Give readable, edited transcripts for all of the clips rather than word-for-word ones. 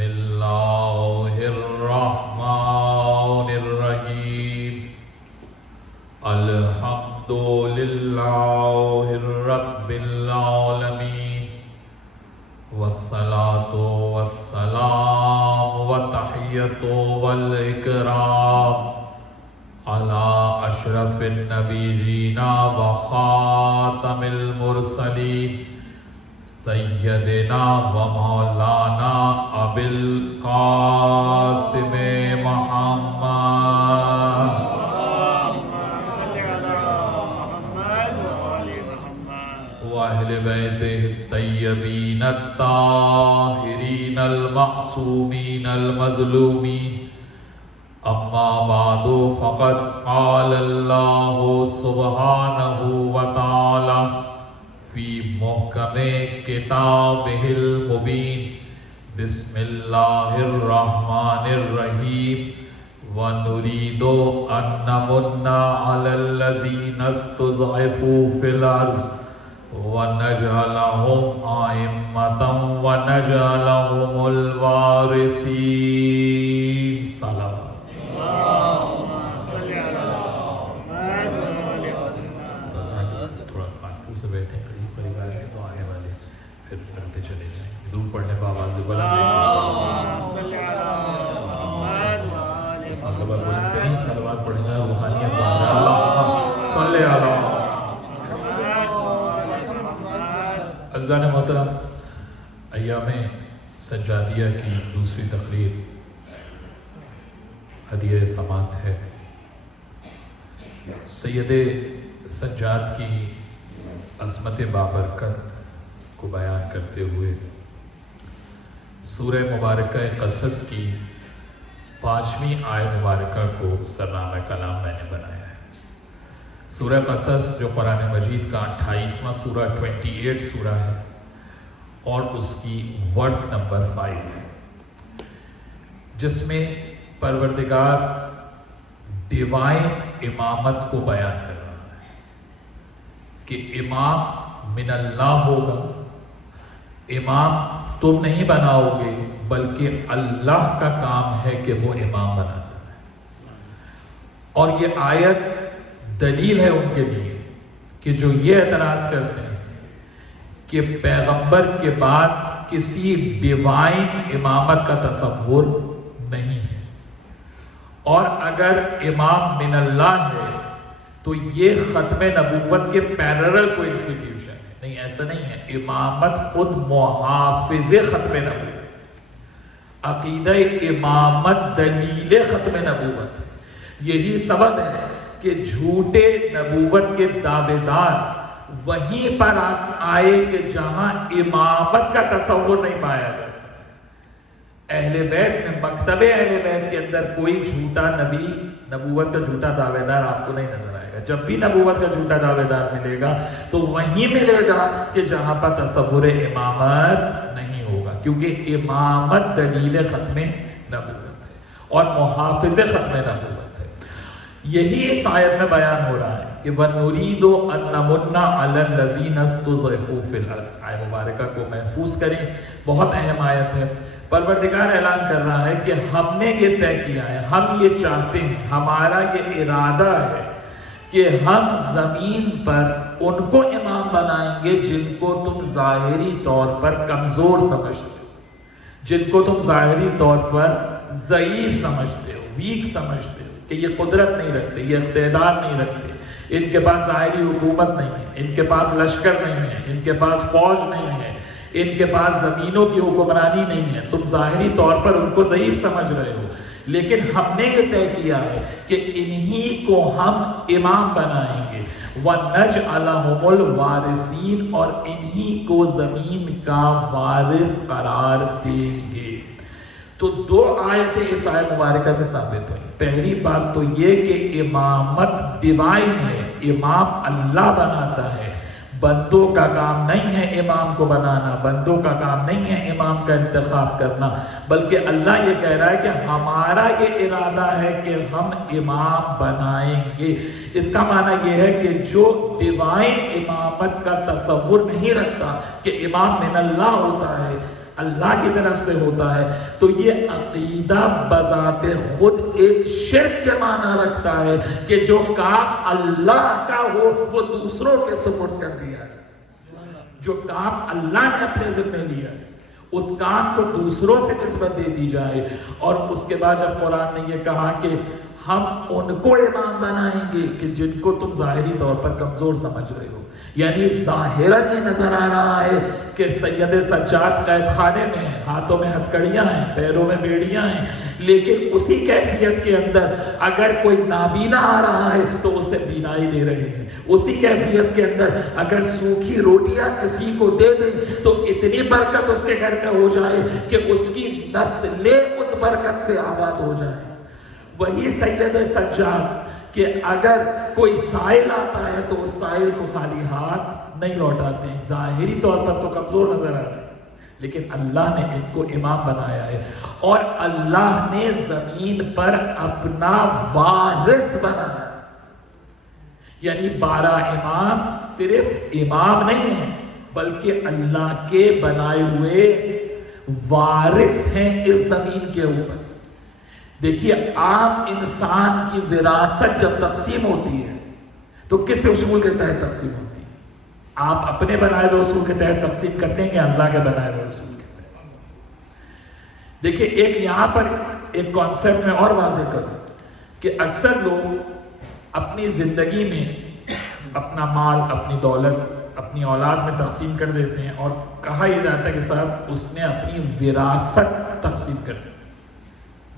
الله الرحمن الرحيم الحمد لله رب العالمين والصلاة والسلام والتحية والإكرام على أشرف النبيين وخاتم المرسلين سیدنا و مولانا ابی القاسم محمد واہل بیتہ الطیبین الطاہرین المعصومین المظلومین اما بعد فقد قال اللہ سبحانہ وتعالی فی محکم کتابہ المبین بسم اللہ الرحمن الرحیم وَنُرِيدُ أَن نَّمُنَّ عَلَى الَّذِينَ اسْتُضْعِفُوا فِي الْأَرْضِ وَنَجْعَلَهُمْ أَئِمَّةً وَنَجْعَلَهُمُ الْوَارِثِينَ صلوات دور پڑھنے پہ آواز بلند نہیں صلوات پڑھیں گے روحانیت اللہم صلی علی عزیزان محترم ایام سجادیہ کی دوسری تقریب ہدیہ سماعت ہے سید سجاد کی عظمت بابرکت کو بیان کرتے ہوئے سورہ مبارکہ قصص کی 5ویں آیت مبارکہ کو سرنامہ کلام میں نے بنایا ہے۔ سورہ قصص جو قرآن مجید کا 28واں سورہ 28 سورہ ہے اور اس کی ورس نمبر 5 ہے، جس میں پروردگار ڈیوائن امامت کو بیان کر رہا ہے کہ امام من اللہ ہوگا، امام تم نہیں بناؤ گے بلکہ اللہ کا کام ہے کہ وہ امام بناتا ہے۔ اور یہ آیت دلیل ہے ان کے لیے کہ جو یہ اعتراض کرتے ہیں کہ پیغمبر کے بعد کسی ڈیوائن امامت کا تصور نہیں ہے، اور اگر امام من اللہ ہے تو یہ ختم نبوت کے پیرلل کوئی انسٹیٹیوشن ہے۔ نہیں، ایسا نہیں ہے، امامت خود محافظ ختم نبوت، عقیدہ امامت دلیل ختم نبوت ہے۔ یہی سبب ہے کہ جھوٹے نبوت کے دعوے دار وہیں پر آئے کہ جہاں امامت کا تصور نہیں پایا گیا۔ اہل بیت میں، مکتب اہل بیت کے اندر کوئی جھوٹا نبی، نبوت کا جھوٹا دعوے دار آپ کو نہیں نظر آئے گا۔ جب بھی نبوت کا جھوٹا دعوے دار ملے گا تو وہیں ملے گا کہ جہاں پر تصور امامت نہیں ہوگا، کیونکہ امامت دلیل ختم نبوت ہے اور محافظ ختم نبوت ہے۔ یہی اس آیت میں بیان ہو رہا ہے کہ وَنُرِيدُ أَن نَّمُنَّ عَلَى الَّذِينَ اسْتُضْعِفُوا فِي الْأَرْضِ۔ آیت مبارکہ کو محفوظ کریں، بہت اہم آیت ہے۔ پروردگار اعلان کر رہا ہے کہ ہم نے یہ طے کیا ہے، ہم یہ چاہتے ہیں، ہمارا یہ ارادہ ہے کہ ہم زمین پر ان کو امام بنائیں گے جن کو تم ظاہری طور پر کمزور سمجھتے ہو، جن کو تم ظاہری طور پر ضعیف سمجھتے ہو، ویک سمجھتے ہو، کہ یہ قدرت نہیں رکھتے، یہ اقتدار نہیں رکھتے، ان کے پاس ظاہری حکومت نہیں ہے، ان کے پاس لشکر نہیں ہے، ان کے پاس فوج نہیں ہے، ان کے پاس زمینوں کی حکمرانی نہیں ہے، تم ظاہری طور پر ان کو ضعیف سمجھ رہے ہو، لیکن ہم نے یہ طے کیا ہے کہ انہی کو ہم امام بنائیں گے، وَنَجْعَلَهُمُ الْوَارِثِينَ، اور انہی کو زمین کا وارث قرار دیں گے۔ تو دو آیتیں اس آیت مبارکہ سے ثابت ہوئی۔ پہلی بات تو یہ کہ امامت ڈیوائن ہے، امام اللہ بناتا ہے، بندوں کا کام نہیں ہے امام کو بنانا، بندوں کا کام نہیں ہے امام کا انتخاب کرنا، بلکہ اللہ یہ کہہ رہا ہے کہ ہمارا یہ ارادہ ہے کہ ہم امام بنائیں گے۔ اس کا معنی یہ ہے کہ جو ڈیوائن امامت کا تصور نہیں رکھتا کہ امام من اللہ ہوتا ہے، اللہ کی طرف سے ہوتا ہے تو یہ عقیدہ بذات خود ایک شرک کے معنی رکھتا ہے کہ جو کام اللہ کا ہو وہ دوسروں کے سپرد کر دیا ہے. جو کام اللہ نے اپنے ذمہ لیا اس کام کو دوسروں سے نسبت دے دی جائے. اور اس کے بعد جب قرآن نے یہ کہا کہ ہم ان کو امام بنائیں گے کہ جن کو تم ظاہری طور پر کمزور سمجھ رہے ہو، یعنی ظاہراً یہ نظر آ رہا ہے کہ سید سجاد قید خانے میں ہیں، ہاتھوں میں ہتھکڑیاں ہیں، پیروں میں بیڑیاں ہیں، لیکن اسی کیفیت کے اندر اگر کوئی نابینا آ رہا ہے تو اسے بینائی دے رہے ہیں. اسی کیفیت کے اندر اگر سوکھی روٹیاں کسی کو دے دیں تو اتنی برکت اس کے گھر میں ہو جائے کہ اس کی نسلیں اس برکت سے آباد ہو جائیں. وہی سید سجاد کہ اگر کوئی سائل آتا ہے تو اس سائل کو خالی ہاتھ نہیں لوٹاتے ہیں. ظاہری طور پر تو کمزور نظر آ رہے ہیں لیکن اللہ نے ان کو امام بنایا ہے اور اللہ نے زمین پر اپنا وارث بنایا. یعنی 12 امام صرف امام نہیں ہیں بلکہ اللہ کے بنائے ہوئے وارث ہیں اس زمین کے اوپر. دیکھیے عام انسان کی وراثت جب تقسیم ہوتی ہے تو کس اصول کے تحت تقسیم ہوتی ہے؟ آپ اپنے بنائے ہوئے اصول کے تحت تقسیم کرتے ہیں یا اللہ کے بنائے ہوئے اصول کے تحت؟ دیکھیے ایک یہاں پر ایک کانسیپٹ میں اور واضح کر دوں کہ اکثر لوگ اپنی زندگی میں اپنا مال، اپنی دولت، اپنی اولاد میں تقسیم کر دیتے ہیں اور کہا یہ جاتا ہے کہ صاحب اس نے اپنی وراثت تقسیم کر دی،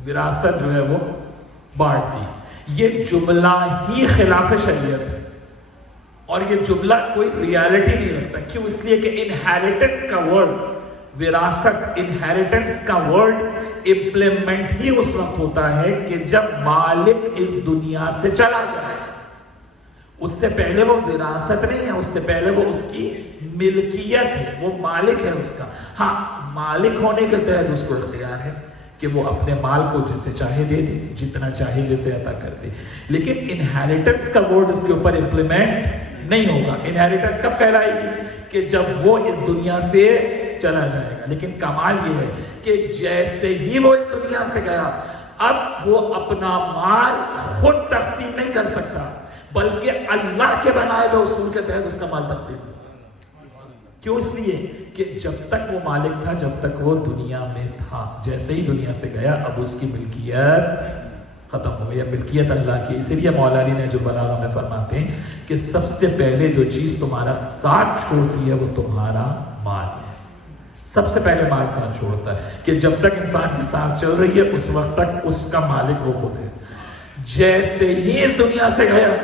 وراثت جو ہے وہ بانٹ دی. یہ جملہ ہی خلاف شریعت ہے اور یہ جملہ کوئی ریالٹی نہیں رکھتا. کیوں؟ اس لیے کہ انہیریٹنٹ کا ورڈ، وراثت، انہیریٹنس کا ورڈ امپلیمنٹ ہی اس وقت ہوتا ہے کہ جب مالک اس دنیا سے چلا جائے. اس سے پہلے وہ وراثت نہیں ہے، اس سے پہلے وہ اس کی ملکیت ہے، وہ مالک ہے اس کا. ہاں مالک ہونے کے تحت اس کو اختیار ہے کہ وہ اپنے مال کو جسے چاہے دے دے، جتنا چاہے جسے عطا کر دے. لیکن انہیریٹنس کا ورڈ اس کے اوپر امپلیمنٹ نہیں ہوگا. انہیریٹنس کب کہلائے گی؟ کہ جب وہ اس دنیا سے چلا جائے گا. لیکن کمال یہ ہے کہ جیسے ہی وہ اس دنیا سے گیا اب وہ اپنا مال خود تقسیم نہیں کر سکتا بلکہ اللہ کے بنائے ہوئے اصول کے تحت اس کا مال تقسیم ہوگا. کیوں؟ اس لیے کہ جب تک وہ مالک تھا، جب تک وہ دنیا میں تھا، جیسے ہی دنیا سے گیا اب اس کی ملکیت ختم ہو گئی. ملکیت اللہ کی. اسی لیے مولا علی نے جو بلاغہ میں فرماتے ہیں کہ سب سے پہلے جو چیز تمہارا ساتھ چھوڑتی ہے وہ تمہارا مال ہے. سب سے پہلے مال ساتھ چھوڑتا ہے کہ جب تک انسان کی سانس چل رہی ہے اس وقت تک اس کا مالک وہ خود ہے. جیسے ہی اس دنیا سے گیا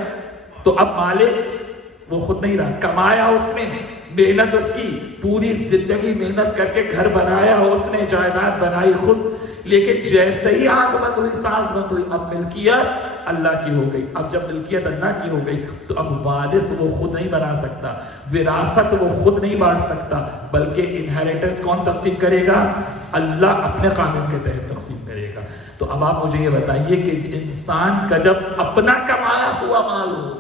تو اب مالک وہ خود نہیں رہا. کمایا اس نے، محنت اس کی، پوری زندگی محنت کر کے گھر بنایا اس نے، جائیداد بنائی خود، لیکن جیسے ہی آنکھ بند ہوئی، سانس بند ہوئی، اب ملکیت اللہ کی ہو گئی. اب جب ملکیت اللہ کی ہو گئی تو اب وارث وہ خود نہیں بنا سکتا، وراثت وہ خود نہیں بانٹ سکتا بلکہ انہیریٹنس کون تقسیم کرے گا؟ اللہ اپنے قانون کے تحت تقسیم کرے گا. تو اب آپ مجھے یہ بتائیے کہ انسان کا جب اپنا کمایا ہوا مال ہو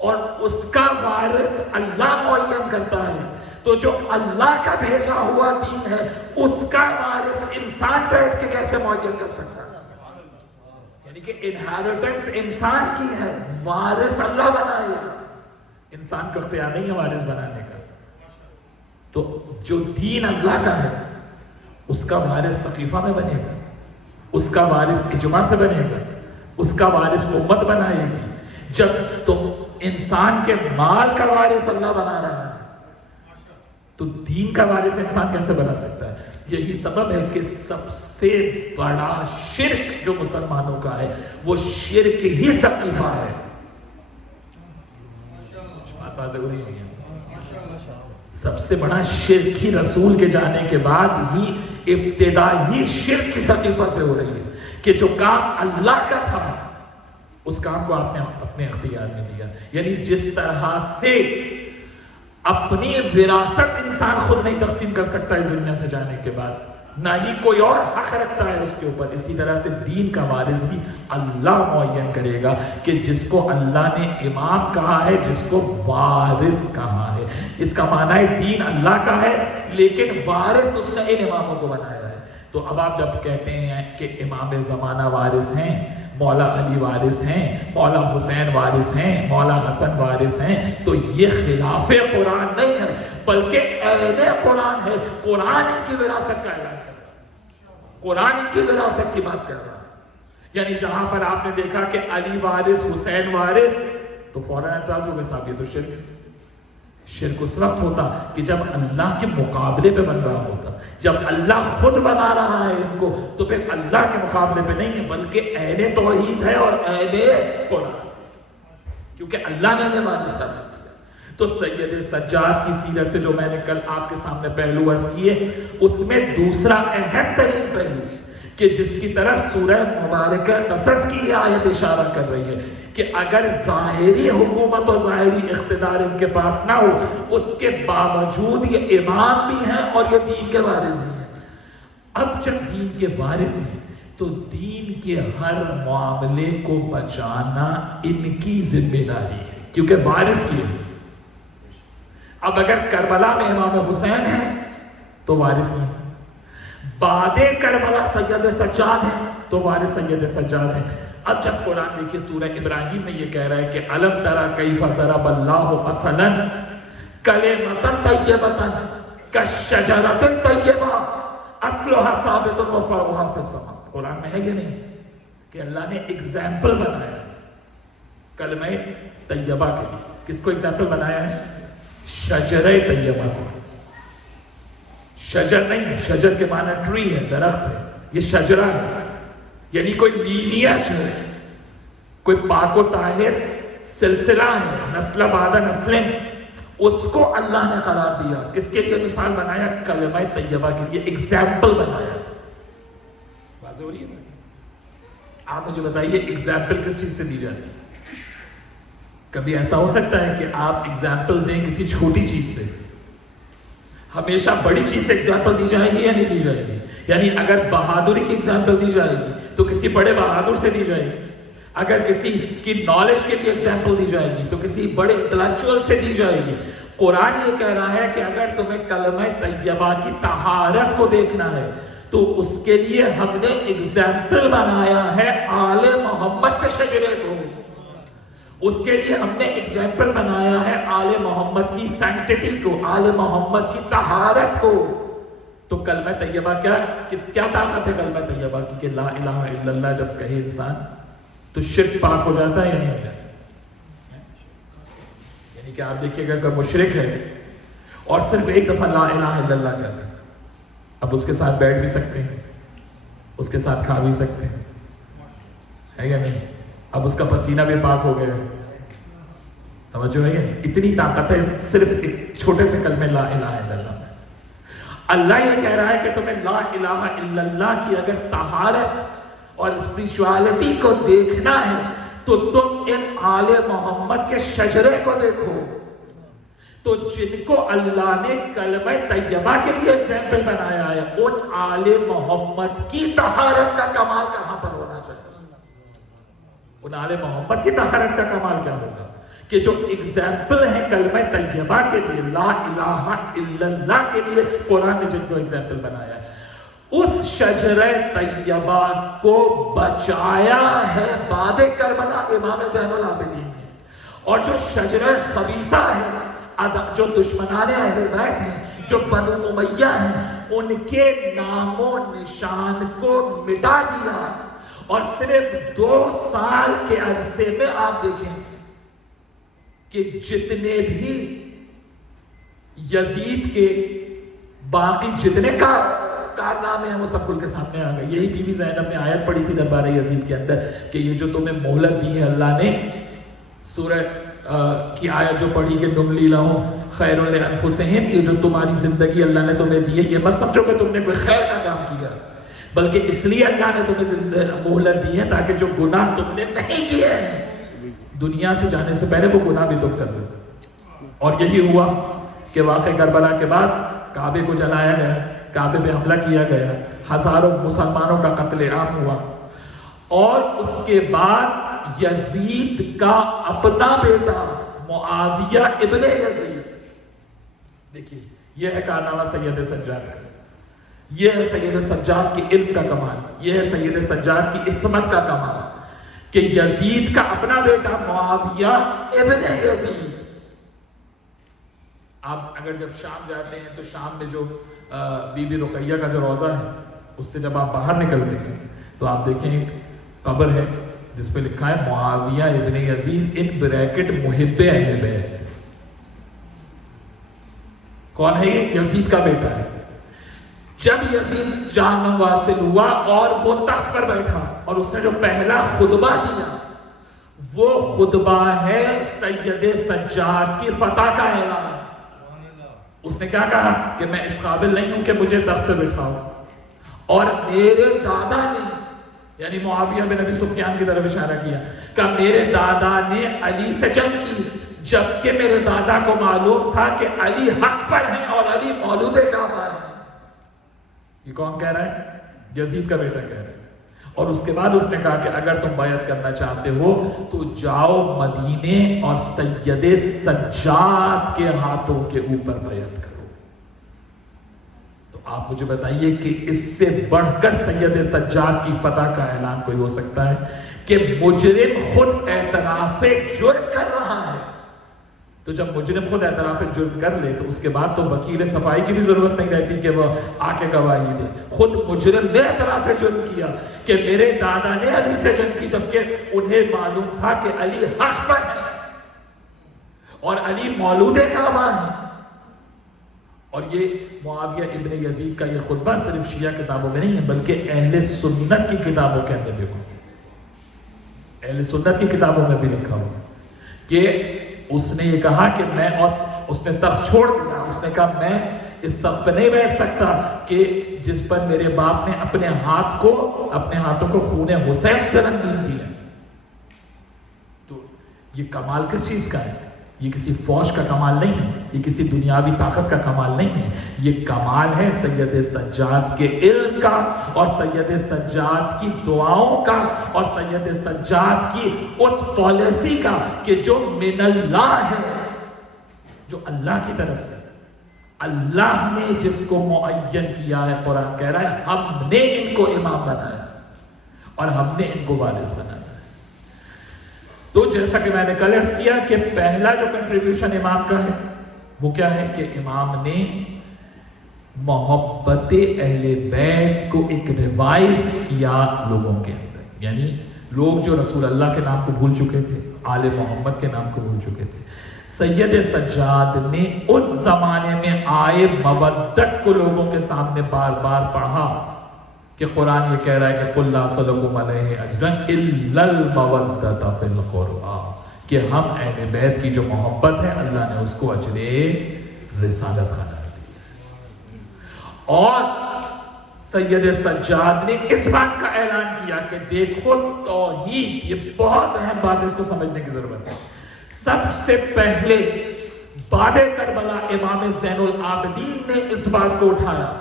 اور اس کا وارث اللہ معین کرتا ہے تو جو اللہ کا بھیجا ہوا دین ہے اس کا وارث انسان بیٹھ کے کیسے معین کر سکتا ہے؟ یعنی کہ انہیریٹنس انسان کی ہے، وارث اللہ بنائے گا. انسان کو اختیار نہیں ہے وارث بنانے کا. تو جو دین اللہ کا ہے اس کا وارث سقیفہ میں بنے گا، اس کا وارث اجماع سے بنے گا، اس کا وارث امت بنائے گی. جب تم انسان کے مال کا وارث اللہ بنا رہا ہے تو دین کا وارث انسان کیسے بنا سکتا ہے؟ یہی سبب ہے کہ سب سے بڑا شرک جو مسلمانوں کا ہے وہ شرک ہی سقیفہ ہے. بات واضح ہو رہی ہے؟ سب سے بڑا شرک ہی رسول کے جانے کے بعد ہی ابتدا ہی شرک کی سقیفہ سے ہو رہی ہے کہ جو کام اللہ کا تھا اس کام کو آپ نے اپنے اختیار میں لیا. یعنی جس طرح سے اپنی وراثت انسان خود نہیں تقسیم کر سکتا اس دنیا سے جانے کے بعد، نہ ہی کوئی اور حق رکھتا ہے اس کے اوپر. اسی طرح سے دین کا وارث بھی اللہ معین کرے گا کہ جس کو اللہ نے امام کہا ہے, جس کو وارث کہا ہے. اس کا معنی ہے دین اللہ کا ہے لیکن وارث اس نے ان اماموں کو بنایا ہے. تو اب آپ جب کہتے ہیں کہ امام زمانہ وارث ہیں, مولا علی وارث ہیں, مولا حسین وارث ہیں, مولا حسن وارث ہیں, تو یہ خلاف قرآن نہیں ہے بلکہ اہل قرآن ہے. قرآن ان کی وراثت کا اعلان کر رہا ہے, قرآن ان کی وراثت کی بات کر رہا ہے. یعنی جہاں پر آپ نے دیکھا کہ علی وارث, حسین وارث, تو فوراً اعتراض ہوگا صاحب یہ تو شرک. شرک اس وقت ہوتا کہ جب اللہ کے مقابلے پہ بن رہا ہوتا. جب اللہ خود بنا رہا ہے ان کو تو پھر اللہ کے مقابلے پہ نہیں ہے بلکہ اہل توحید ہے اور اہل قرآن, کیونکہ اللہ نے انہیں وارث قرار دیا. تو سید سجاد کی سیرت سے جو میں نے کل آپ کے سامنے پہلو عرض کیے, اس میں دوسرا اہم ترین پہلو کہ جس کی طرف سورہ مبارکہ قصص کی آیت اشارہ کر رہی ہے کہ اگر ظاہری حکومت اور ظاہری اقتدار ان کے پاس نہ ہو, اس کے باوجود یہ امام بھی ہیں اور یہ دین کے وارث بھی ہیں. اب جب دین کے وارث ہیں تو دین کے ہر معاملے کو بچانا ان کی ذمہ داری ہے, کیونکہ وارث یہ ہے. اب اگر کربلا میں امام حسین ہیں تو وارث ہیں, بعد کربلا سید سجاد ہیں تو وارث سید سجاد ہیں. اب جب قرآن دیکھیے سورہ ابراہیم میں یہ کہہ رہا ہے کہ الم تری کیف ضرب اللہ مثلا کلمۃ طیبۃ کالشجرۃ الطیبۃ اصلها ثابت وفرعها فی السماء. قرآن میں ہے یہ نہیں کہ اللہ نے ایگزامپل بنایا ہے کلمہ طیبہ کے لیے. کس کو ایگزامپل بنایا ہے؟ شجرہ طیبہ کو. شجر نہیں, شجر کے معنی ٹری ہے, درخت ہے. یہ شجرہ ہے یعنی کوئی لینیج ہے, کوئی پاک و طاہر سلسلہ ہے, نسل بعد نسلیں. اس کو اللہ نے قرار دیا. کس کے لیے مثال بنایا؟ کلمہ طیبہ کے لیے ایگزامپل بنایا. واضح ہو رہی ہے؟ آپ مجھے بتائیے ایگزامپل کس چیز سے دی جاتی ہے؟ کبھی ایسا ہو سکتا ہے کہ آپ ایگزامپل دیں کسی چھوٹی چیز سے؟ ہمیشہ بڑی چیز سے ایگزامپل دی جائے گی یا نہیں دی جائے گی؟ یعنی اگر بہادری کی ایگزامپل دی جائے گی تو کسی بڑے بہادر سے دی جائے گی. اگر کسی کی نالج کے لیے ایگزامپل دی جائے گی تو کسی بڑے انٹلیکچوئل سے دی جائے گی. قرآن یہ کہہ رہا ہے کہ اگر تمہیں کلمہ طیبہ کی طہارت کو دیکھنا ہے تو اس کے لیے ہم نے ایگزامپل بنایا ہے آل محمد کے شجرے کو. اس کے لیے ہم نے ایگزامپل بنایا ہے آل محمد کی سینکٹیٹی کو, آل محمد کی طہارت کو. تو کلمہ طیبہ کیا طاقت ہے کلمہ طیبہ کی کہ لا الہ الا اللہ جب کہے انسان تو شرک پاک ہو جاتا ہے یا نہیں ہو جاتا؟ یعنی کہ آپ دیکھیے گا کہ مشرک ہے اور صرف ایک دفعہ لا الہ الا اللہ کہتا ہے, اب اس کے ساتھ بیٹھ بھی سکتے ہیں, اس کے ساتھ کھا بھی سکتے ہیں, ہے یا نہیں؟ اب اس کا پسینہ بھی پاک ہو گیا. توجہ ہے یا نہیں؟ اتنی طاقت ہے صرف ایک چھوٹے سے کلمے لا الہ الا اللہ میں. اللہ یہ کہہ رہا ہے کہ تمہیں لا الہ الا اللہ کی اگر طہارت اور اسپریچوالٹی کو دیکھنا ہے تو تم ان آل محمد کے شجرے کو دیکھو. تو جن کو اللہ نے کلمہ طیبہ کے لیے ایگزامپل بنایا ہے ان آل محمد کی طہارت کا کمال کہاں پر ہونا چاہیے؟ ان آل محمد کی طہارت کا کمال کیا ہوگا کہ جو ایگزامپل ہے کلمہ طیبہ کے لیے, لا الہ الا اللہ کے لیے قرآن نے جن کو ایگزامپل بنایا ہے, اس شجرہ طیبہ کو بچایا ہے بعد کربلا امام زین العابدین نے. اور جو شجرہ خبیثہ ہے, جو دشمنان اہل بیت ہیں, جو بنو امیہ ہیں, ان کے نام و نشان کو مٹا دیا. اور صرف 2 سال کے عرصے میں آپ دیکھیں کہ جتنے بھی یزید کے باقی جتنے کارنامے ہیں وہ سب کل کے سامنے آ گئے. یہی بی بی زینب نے آیت پڑھی تھی دربار یزید کے اندر کہ یہ جو تمہیں مہلت دی ہے اللہ نے, سورہ کی آیت جو پڑھی کہ نملی لہم خیر لانفسہم, یہ جو تمہاری زندگی اللہ نے تمہیں دی ہے یہ مت سمجھو کہ تم نے کوئی خیر کا کام کیا, بلکہ اس لیے اللہ نے تمہیں مہلت دی ہے تاکہ جو گناہ تم نے نہیں کیے ہیں دنیا سے جانے سے پہلے وہ گناہ بھی تم کر لو. اور یہی ہوا کہ واقع کربلا کے بعد کعبے کو جلایا گیا, کعبے پہ حملہ کیا گیا, ہزاروں مسلمانوں کا قتل عام ہوا، اور اس کے بعد یزید کا اپنا بیٹا معاویہ ابن یزید، دیکھیے یہ ہے کارنامہ سید سجاد کا، یہ ہے سید سجاد کے علم کا کمال، یہ ہے سید سجاد کی عصمت کا کمال کہ یزید کا اپنا بیٹا معاویہ ابن یزید۔ آپ اگر جب شام جاتے ہیں تو شام میں جو بی بی رقیہ کا جو روضہ ہے اس سے جب آپ باہر نکلتے ہیں تو آپ دیکھیں ایک قبر ہے جس پہ لکھا ہے معاویہ ابن یزید ان بریکٹ محب اہل بیت۔ کون ہے یہ؟ یزید کا بیٹا ہے۔ جب یزید جان واصل ہوا اور وہ تخت پر بیٹھا اور اس نے جو پہلا خطبہ دیا وہ خطبہ ہے سید سجاد کی فتح کا اعلان۔ اس نے کیا کہا کہ میں اس قابل نہیں ہوں کہ مجھے تخت پہ بٹھاؤ، اور میرے دادا نے، یعنی معاویہ بن ابی سفیان کی طرف اشارہ کیا کہ میرے دادا نے علی سے جنگ کی، جبکہ میرے دادا کو معلوم تھا کہ علی حق پر ہے اور علی مولود کعبہ ہے۔ یہ کون کہہ رہا ہے؟ یزید کا بیٹا کہہ رہا ہے۔ اور اس کے بعد اس نے کہا کہ اگر تم بیعت کرنا چاہتے ہو تو جاؤ مدینے اور سید سجاد کے ہاتھوں کے اوپر بیعت کرو۔ تو آپ مجھے بتائیے کہ اس سے بڑھ کر سید سجاد کی فتح کا اعلان کوئی ہو سکتا ہے کہ مجرم خود اعتراف جرم کر رہا ہے؟ تو جب مجرم خود اعتراف جرم کر لے تو اس کے بعد تو وکیل صفائی کی بھی ضرورت نہیں رہتی کہ وہ آ کے گواہی دے۔ خود مجرم نے اعتراف جرم کیا کہ میرے دادا نے علی سے جنگ کی، جبکہ انہیں معلوم تھا کہ علی حق پر ہے اور علی مولود کعبہ ہے۔ اور یہ معاویہ ابن یزید کا یہ خطبہ صرف شیعہ کتابوں میں نہیں ہے بلکہ اہل سنت کی کتابوں کے اندر بھی ہو، اہل سنت کی کتابوں میں بھی لکھا ہو کہ اس نے یہ کہا کہ میں، اور اس نے تخت چھوڑ دیا، اس نے کہا میں اس تخت پہ نہیں بیٹھ سکتا کہ جس پر میرے باپ نے اپنے ہاتھوں کو خون حسین سے رنگین کیا۔ تو یہ کمال کس چیز کا ہے؟ یہ کسی فوج کا کمال نہیں ہے، یہ کسی دنیاوی طاقت کا کمال نہیں ہے، یہ کمال ہے سید سجاد کے علم کا اور سید سجاد کی دعاؤں کا اور سید سجاد کی اس پالیسی کا کہ جو من اللہ ہے، جو اللہ کی طرف سے اللہ نے جس کو معین کیا ہے۔ قرآن کہہ رہا ہے ہم نے ان کو امام بنایا اور ہم نے ان کو وارث بنایا۔ تو جیسا کہ میں نے کل عرض کیا کہ پہلا جو کنٹریبیوشن امام کا ہے وہ کیا ہے کہ امام نے محبت اہل بیت کو ایک ریوائیو کیا لوگوں کے اندر، یعنی لوگ جو رسول اللہ کے نام کو بھول چکے تھے، آل محمد کے نام کو بھول چکے تھے، سید سجاد نے اس زمانے میں آئے مودت کو لوگوں کے سامنے بار بار پڑھا کہ قرآن یہ کہہ رہا ہے کہ قُلْ لَا أَسْأَلُكُمْ عَلَيْهِ أَجْرًا إِلَّا الْمَوَدَّةَ فِي الْقُرْبَى، کہ ہم اہل بیت کی جو محبت ہے اللہ نے اس کو اجر رسالت قرار دیا۔ اور سید سجاد نے اس بات کا اعلان کیا کہ دیکھو توحید، یہ بہت اہم بات ہے، اس کو سمجھنے کی ضرورت ہے۔ سب سے پہلے بعد کربلا امام زین العابدین نے اس بات کو اٹھایا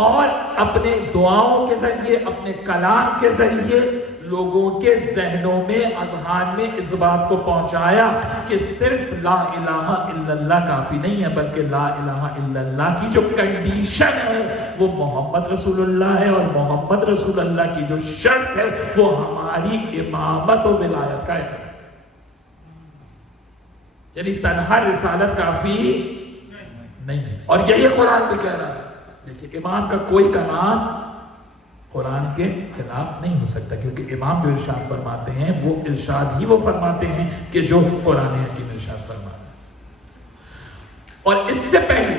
اور اپنے دعاؤں کے ذریعے، اپنے کلام کے ذریعے لوگوں کے ذہنوں میں، اذہان میں اس بات کو پہنچایا کہ صرف لا الہ الا اللہ کافی نہیں ہے، بلکہ لا الہ الا اللہ کی جو کنڈیشن ہے وہ محمد رسول اللہ ہے، اور محمد رسول اللہ کی جو شرط ہے وہ ہماری امامت و ولایت کا ہے۔ یعنی تنہا رسالت کافی نہیں ہے، اور یہی قرآن بھی کہہ رہا ہے۔ دیکھیں امام کا کوئی کلام قرآن کے خلاف نہیں ہو سکتا، کیونکہ امام جو ارشاد فرماتے ہیں وہ ارشاد ہی وہ فرماتے ہیں کہ جو قرآن حکیم ارشاد فرماتے ہیں۔ اور اس سے پہلے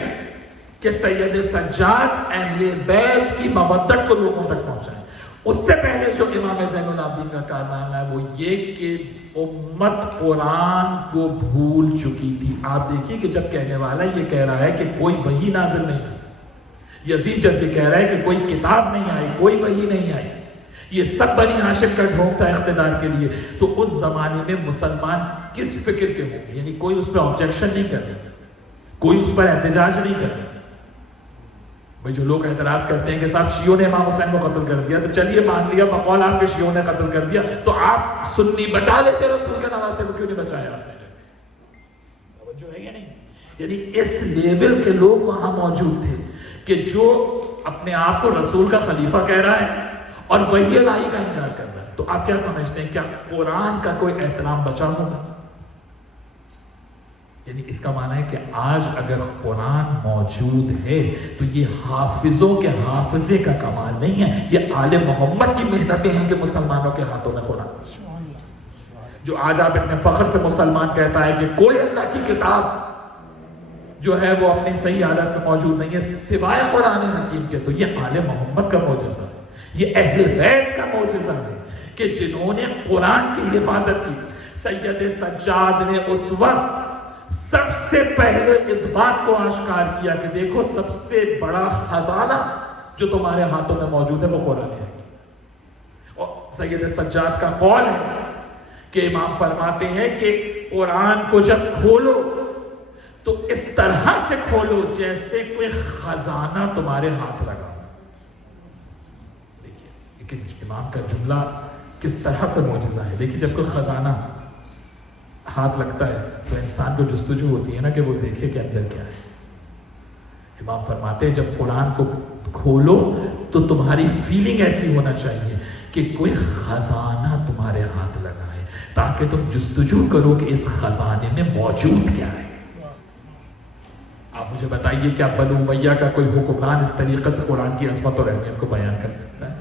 کہ سید سجاد اہل بیت کی مودت کو لوگوں تک پہنچائے، اس سے پہلے جو امام زین العابدین کا کارنامہ ہے وہ یہ کہ امت قرآن کو بھول چکی تھی۔ آپ دیکھیے کہ جب کہنے والا یہ کہہ رہا ہے کہ کوئی وحی نازل نہیں ہوئی، یزید جب یہ کہہ رہا ہے کہ کوئی کتاب نہیں آئی، کوئی وحی نہیں آئی، یہ سب بنی ہاشم کا ڈھونگ تھا اقتدار کے لیے، تو اس زمانے میں مسلمان کس فکر کے ہوں گے؟ یعنی کوئی اس پہ آبجیکشن نہیں کر رہا، کوئی اس پر احتجاج نہیں کر رہا۔ بھئی جو لوگ اعتراض کرتے ہیں کہ صاحب شیعوں نے امام حسین کو قتل کر دیا، تو چلیے مان لیا بقول آپ کے شیعوں نے قتل کر دیا، تو آپ سنی بچا لیتے رسول کے نواسے کو کیوں نہیں بچایا آپ نے؟ توجہ ہے یا نہیں؟ یعنی اس لیول کے لوگ وہاں موجود تھے کہ جو اپنے آپ کو رسول کا خلیفہ کہہ رہا ہے اور وحی الہی کا انکار کر رہا ہے. تو آپ کیا سمجھتے ہیں، کیا قرآن کا کوئی احترام بچا ہوگا؟ یعنی اس کا معنی ہے کہ آج اگر قرآن موجود ہے تو یہ حافظوں کے حافظے کا کمال نہیں ہے، یہ آل محمد کی محنتیں ہیں کہ مسلمانوں کے ہاتھوں میں قرآن. جو آج آپ اتنے فخر سے مسلمان کہتا ہے کہ کوئی اللہ کی کتاب جو ہے وہ اپنی صحیح حالت میں موجود نہیں ہے سوائے قرآن حکیم کے، تو یہ آل محمد کا معجزہ ہے، یہ اہل بیت کا معجزہ ہے کہ جنہوں نے قرآن کی حفاظت کی. سید سجاد نے اس وقت سب سے پہلے اس بات کو آشکار کیا کہ دیکھو سب سے بڑا خزانہ جو تمہارے ہاتھوں میں موجود ہے وہ قرآن ہے. اور سید سجاد کا قول ہے کہ امام فرماتے ہیں کہ قرآن کو جب کھولو تو اس طرح سے کھولو جیسے کوئی خزانہ تمہارے ہاتھ لگا. دیکھیے لیکن امام کا جملہ کس طرح سے معجزہ ہے. دیکھیے جب کوئی خزانہ ہاتھ لگتا ہے تو انسان کو جستجو ہوتی ہے نا کہ وہ دیکھے کہ اندر کیا ہے. امام فرماتے ہیں جب قرآن کو کھولو تو تمہاری فیلنگ ایسی ہونا چاہیے کہ کوئی خزانہ تمہارے ہاتھ لگا ہے تاکہ تم جستجو کرو کہ اس خزانے میں موجود کیا ہے. آپ مجھے بتائیے کیا بنو امیہ کا کوئی حکمران اس طریقے سے قرآن کی عظمت اور اہمیت کو بیان کر سکتا ہے؟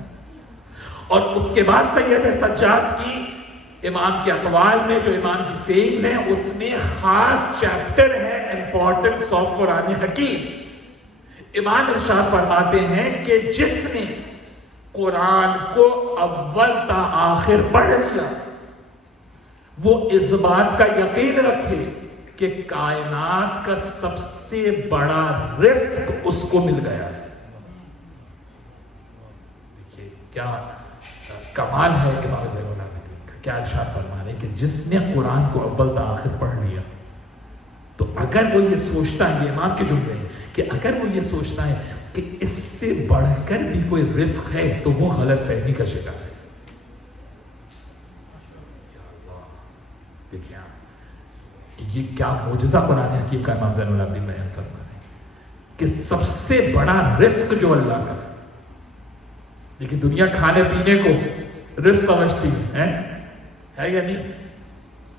اور اس کے بعد سید سجاد کی امام کے اقوال میں جو امام کی سیئنگز ہیں اس میں خاص چیپٹر ہے امپورٹنس آف قرآن حکیم. امام ارشاد فرماتے ہیں کہ جس نے قرآن کو اول تا آخر پڑھ لیا وہ اس بات کا یقین رکھے کہ کائنات کا سب سے بڑا رزق اس کو مل گیا ہے. دیکھیے کیا کمال ہے امام زین العابدین کا. کیا ارشاد فرما رہے کہ جس نے قرآن کو اول تا آخر پڑھ لیا تو اگر وہ یہ سوچتا ہے، یہ امام کے جملے ہیں، کہ اگر وہ یہ سوچتا ہے کہ اس سے بڑھ کر بھی کوئی رزق ہے تو وہ غلط فہمی کا شکار ہے. دیکھیں کہ یہ کیا معجزہ قرآن حکیم کا امام زین العابدین بیان فرما رہے ہیں کہ سب سے بڑا رزق جو اللہ کا. لیکن دنیا کھانے پینے کو رزق سمجھتی ہے یا نہیں؟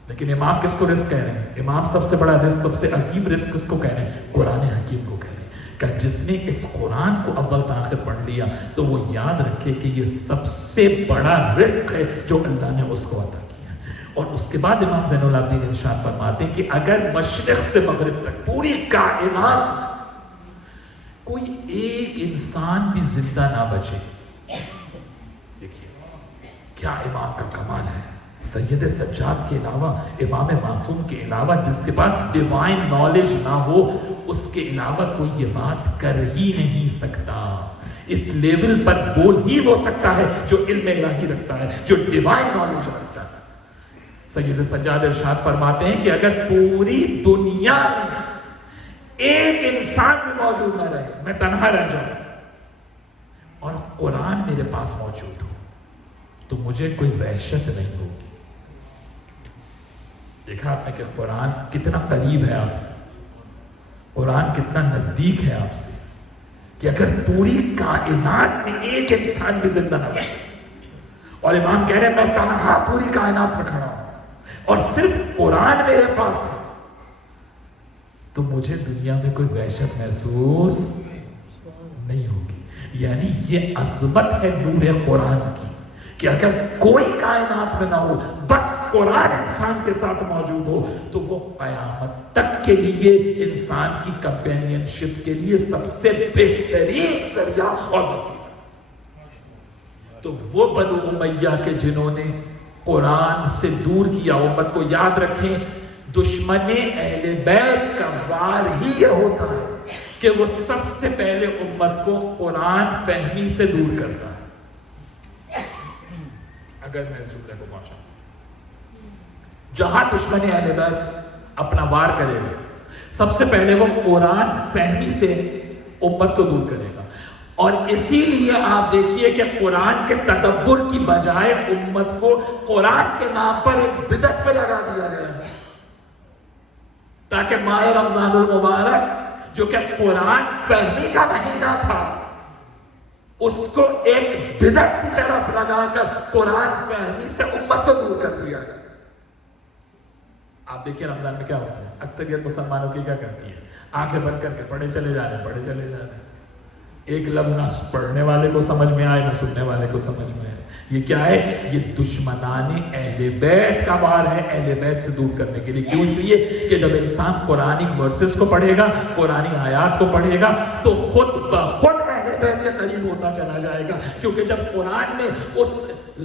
لیکن امام کس کو رزق کہہ رہے ہیں؟ امام سب سے بڑا رزق، سب سے عظیم رزق کس کو کہہ رہے ہیں؟ قرآن حکیم کو کہہ رہے ہیں کہ جس نے اس قرآن کو اول تا آخر پڑھ لیا تو وہ یاد رکھے کہ یہ سب سے بڑا رزق ہے جو اللہ نے اس کو عطا کیا. اور اس کے بعد امام زین العابدین ارشاد فرماتے ہیں کہ اگر مشرق سے مغرب تک پوری کائنات کوئی ایک انسان بھی زندہ نہ بچے، دیکھیے کیا امام کا کمال ہے. سید سجاد کے علاوہ، امام معصوم کے علاوہ جس کے پاس ڈیوائن نالج نہ ہو اس کے علاوہ کوئی یہ بات کر ہی نہیں سکتا. اس لیول پر بول ہی ہو سکتا ہے جو علم الہی رکھتا ہے، جو ڈیوائن نالج رکھتا ہے. سید سجاد ارشاد فرماتے ہیں کہ اگر پوری دنیا میں ایک انسان بھی موجود نہ رہے، میں تنہا رہ جاؤں اور قرآن میرے پاس موجود ہو تو مجھے کوئی وحشت نہیں ہوگی. دیکھا آپ نے کہ قرآن کتنا قریب ہے آپ سے، قرآن کتنا نزدیک ہے آپ سے کہ اگر پوری کائنات میں ایک انسان بھی زندہ نہ بچے، اور امام کہہ رہے ہیں میں تنہا پوری کائنات میں کھڑا ہوں اور صرف قرآن میرے پاس ہے تو مجھے دنیا میں کوئی وحشت محسوس نہیں ہوگی. یعنی یہ عظمت ہے نور قرآن کی کہ اگر کوئی کائنات میں نہ ہو، بس قرآن انسان کے ساتھ موجود ہو تو وہ قیامت تک کے لیے انسان کی کمپینین شپ کے لیے سب سے بہترین ذریعہ اور وسیلہ. تو وہ بنو امیہ کے جنہوں نے قرآن سے دور کیا، امت کو یاد رکھیں دشمن اہل بیت کا وار ہی یہ ہوتا ہے کہ وہ سب سے پہلے امت کو قرآن فہمی سے دور کرتا ہے. اگر میں اس جملے کو پہنچا سکتا، جہاں دشمن اہل بیت اپنا وار کرے گا سب سے پہلے وہ قرآن فہمی سے امت کو دور کرے گا. اور اسی لیے آپ دیکھیے کہ قرآن کے تدبر کی بجائے امت کو قرآن کے نام پر ایک بدعت پہ لگا دیا گیا ہے، تاکہ ماہ رمضان المبارک جو کہ قرآن فہمی کا مہینہ تھا اس کو ایک بدعت کی طرف لگا کر قرآن فہمی سے امت کو دور کر دیا گیا۔ آپ دیکھیے رمضان میں کیا ہوتا ہے، اکثریت مسلمانوں کی کیا کرتی ہے، آنکھیں بند کر کے پڑھے چلے جا رہے ہیں، ایک لفظ نہ پڑھنے والے کو سمجھ میں آئے نہ سننے والے کو سمجھ میں آئے۔ یہ کیا ہے؟ یہ دشمنان اہل بیت کا وار ہے، اہل بیت سے دور کرنے کے لیے۔ کیوں؟ اس لیے کہ جب انسان قرآنی ورسز کو پڑھے گا، قرآنی آیات کو پڑھے گا تو خود بخود اہل بیت کے قریب ہوتا چلا جائے گا، کیونکہ جب قرآن میں اس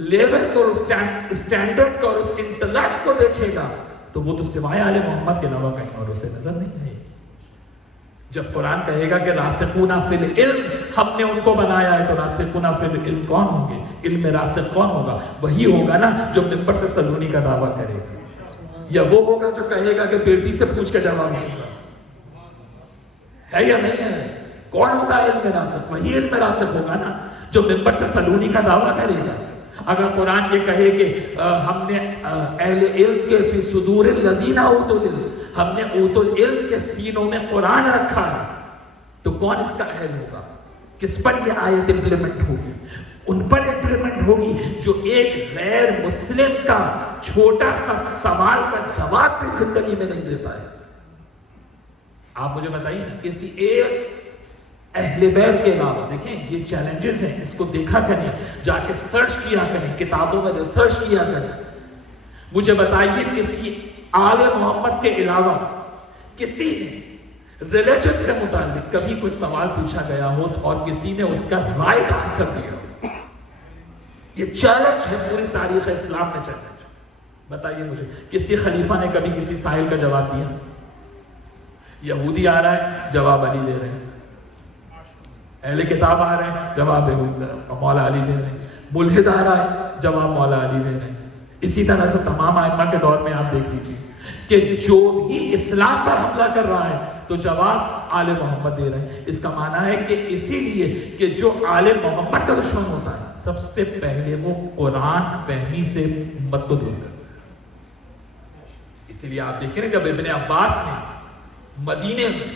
لیول کو، اس اسٹینڈرڈ کو اور اس انٹلیکٹ کو دیکھے گا تو وہ تو سوائے آل محمد کے علاوہ کہیں اور اسے نظر نہیں آئے۔ جب قرآن کہے گا کہ راسخون فی العلم، ہم نے ان کو بنایا ہے، تو راسخون فی العلم کون ہوں گے؟ علم میں راسخ کون ہوگا؟ وہی ہوگا نا جو ممبر سے سلونی کا دعویٰ کرے گا، یا وہ ہوگا جو کہے گا کہ بیٹی سے پوچھ کے جواب دوں گا، ہے یا نہیں ہے؟ کون ہوگا علم میں راسخ؟ وہی علم میں راسخ ہوگا نا جو ممبر سے سلونی کا دعویٰ کرے گا۔ اگر قرآن یہ کہے کہ ہم نے اہل علم کے فی صدور الذین اوتوا العلم، ہم نے اوتوا العلم کے سینوں میں قرآن رکھا ہے، تو کون اس کا اہل ہوگا؟ کس پر یہ آیت امپلیمنٹ ہوگی؟ ان پر امپلیمنٹ ہوگی جو ایک غیر مسلم کا چھوٹا سا سوال کا جواب بھی زندگی میں نہیں دے پائے۔ آپ مجھے بتائیے نا، کسی ایک اہل بیت کے علاوہ، دیکھیں یہ چیلنجز ہیں، اس کو دیکھا کریں، جا کے سرچ کیا کریں، کتابوں میں ریسرچ کیا کریں۔ مجھے بتائیے کسی آل محمد کے علاوہ کسی نے ریلیجن سے متعلق کبھی کوئی سوال پوچھا گیا ہو اور کسی نے اس کا رائٹ آنسر دیا؟ یہ چیلنج ہے پوری تاریخ اسلام میں چیلنج۔ بتائیے مجھے کسی خلیفہ نے کبھی کسی سائل کا جواب دیا؟ یہودی آ رہا ہے، جواب علی دے رہے ہیں، اہل کتاب آ رہے ہیں، جواب مولا علی دے رہے ہیں، ملحد آ رہا ہے، جواب مولا علی دے رہے ہیں۔ اسی طرح سے تمام ائمہ کے دور میں آپ دیکھ لیجیے کہ جو بھی اسلام پر حملہ کر رہا ہے تو جواب آل محمد دے رہے ہیں۔ اس کا معنی ہے کہ اسی لیے کہ جو آل محمد کا دشمن ہوتا ہے سب سے پہلے وہ قرآن فہمی سے امت کو دور کرتا ہے۔ اسی لیے آپ دیکھیں جب ابن عباس نے مدینے میں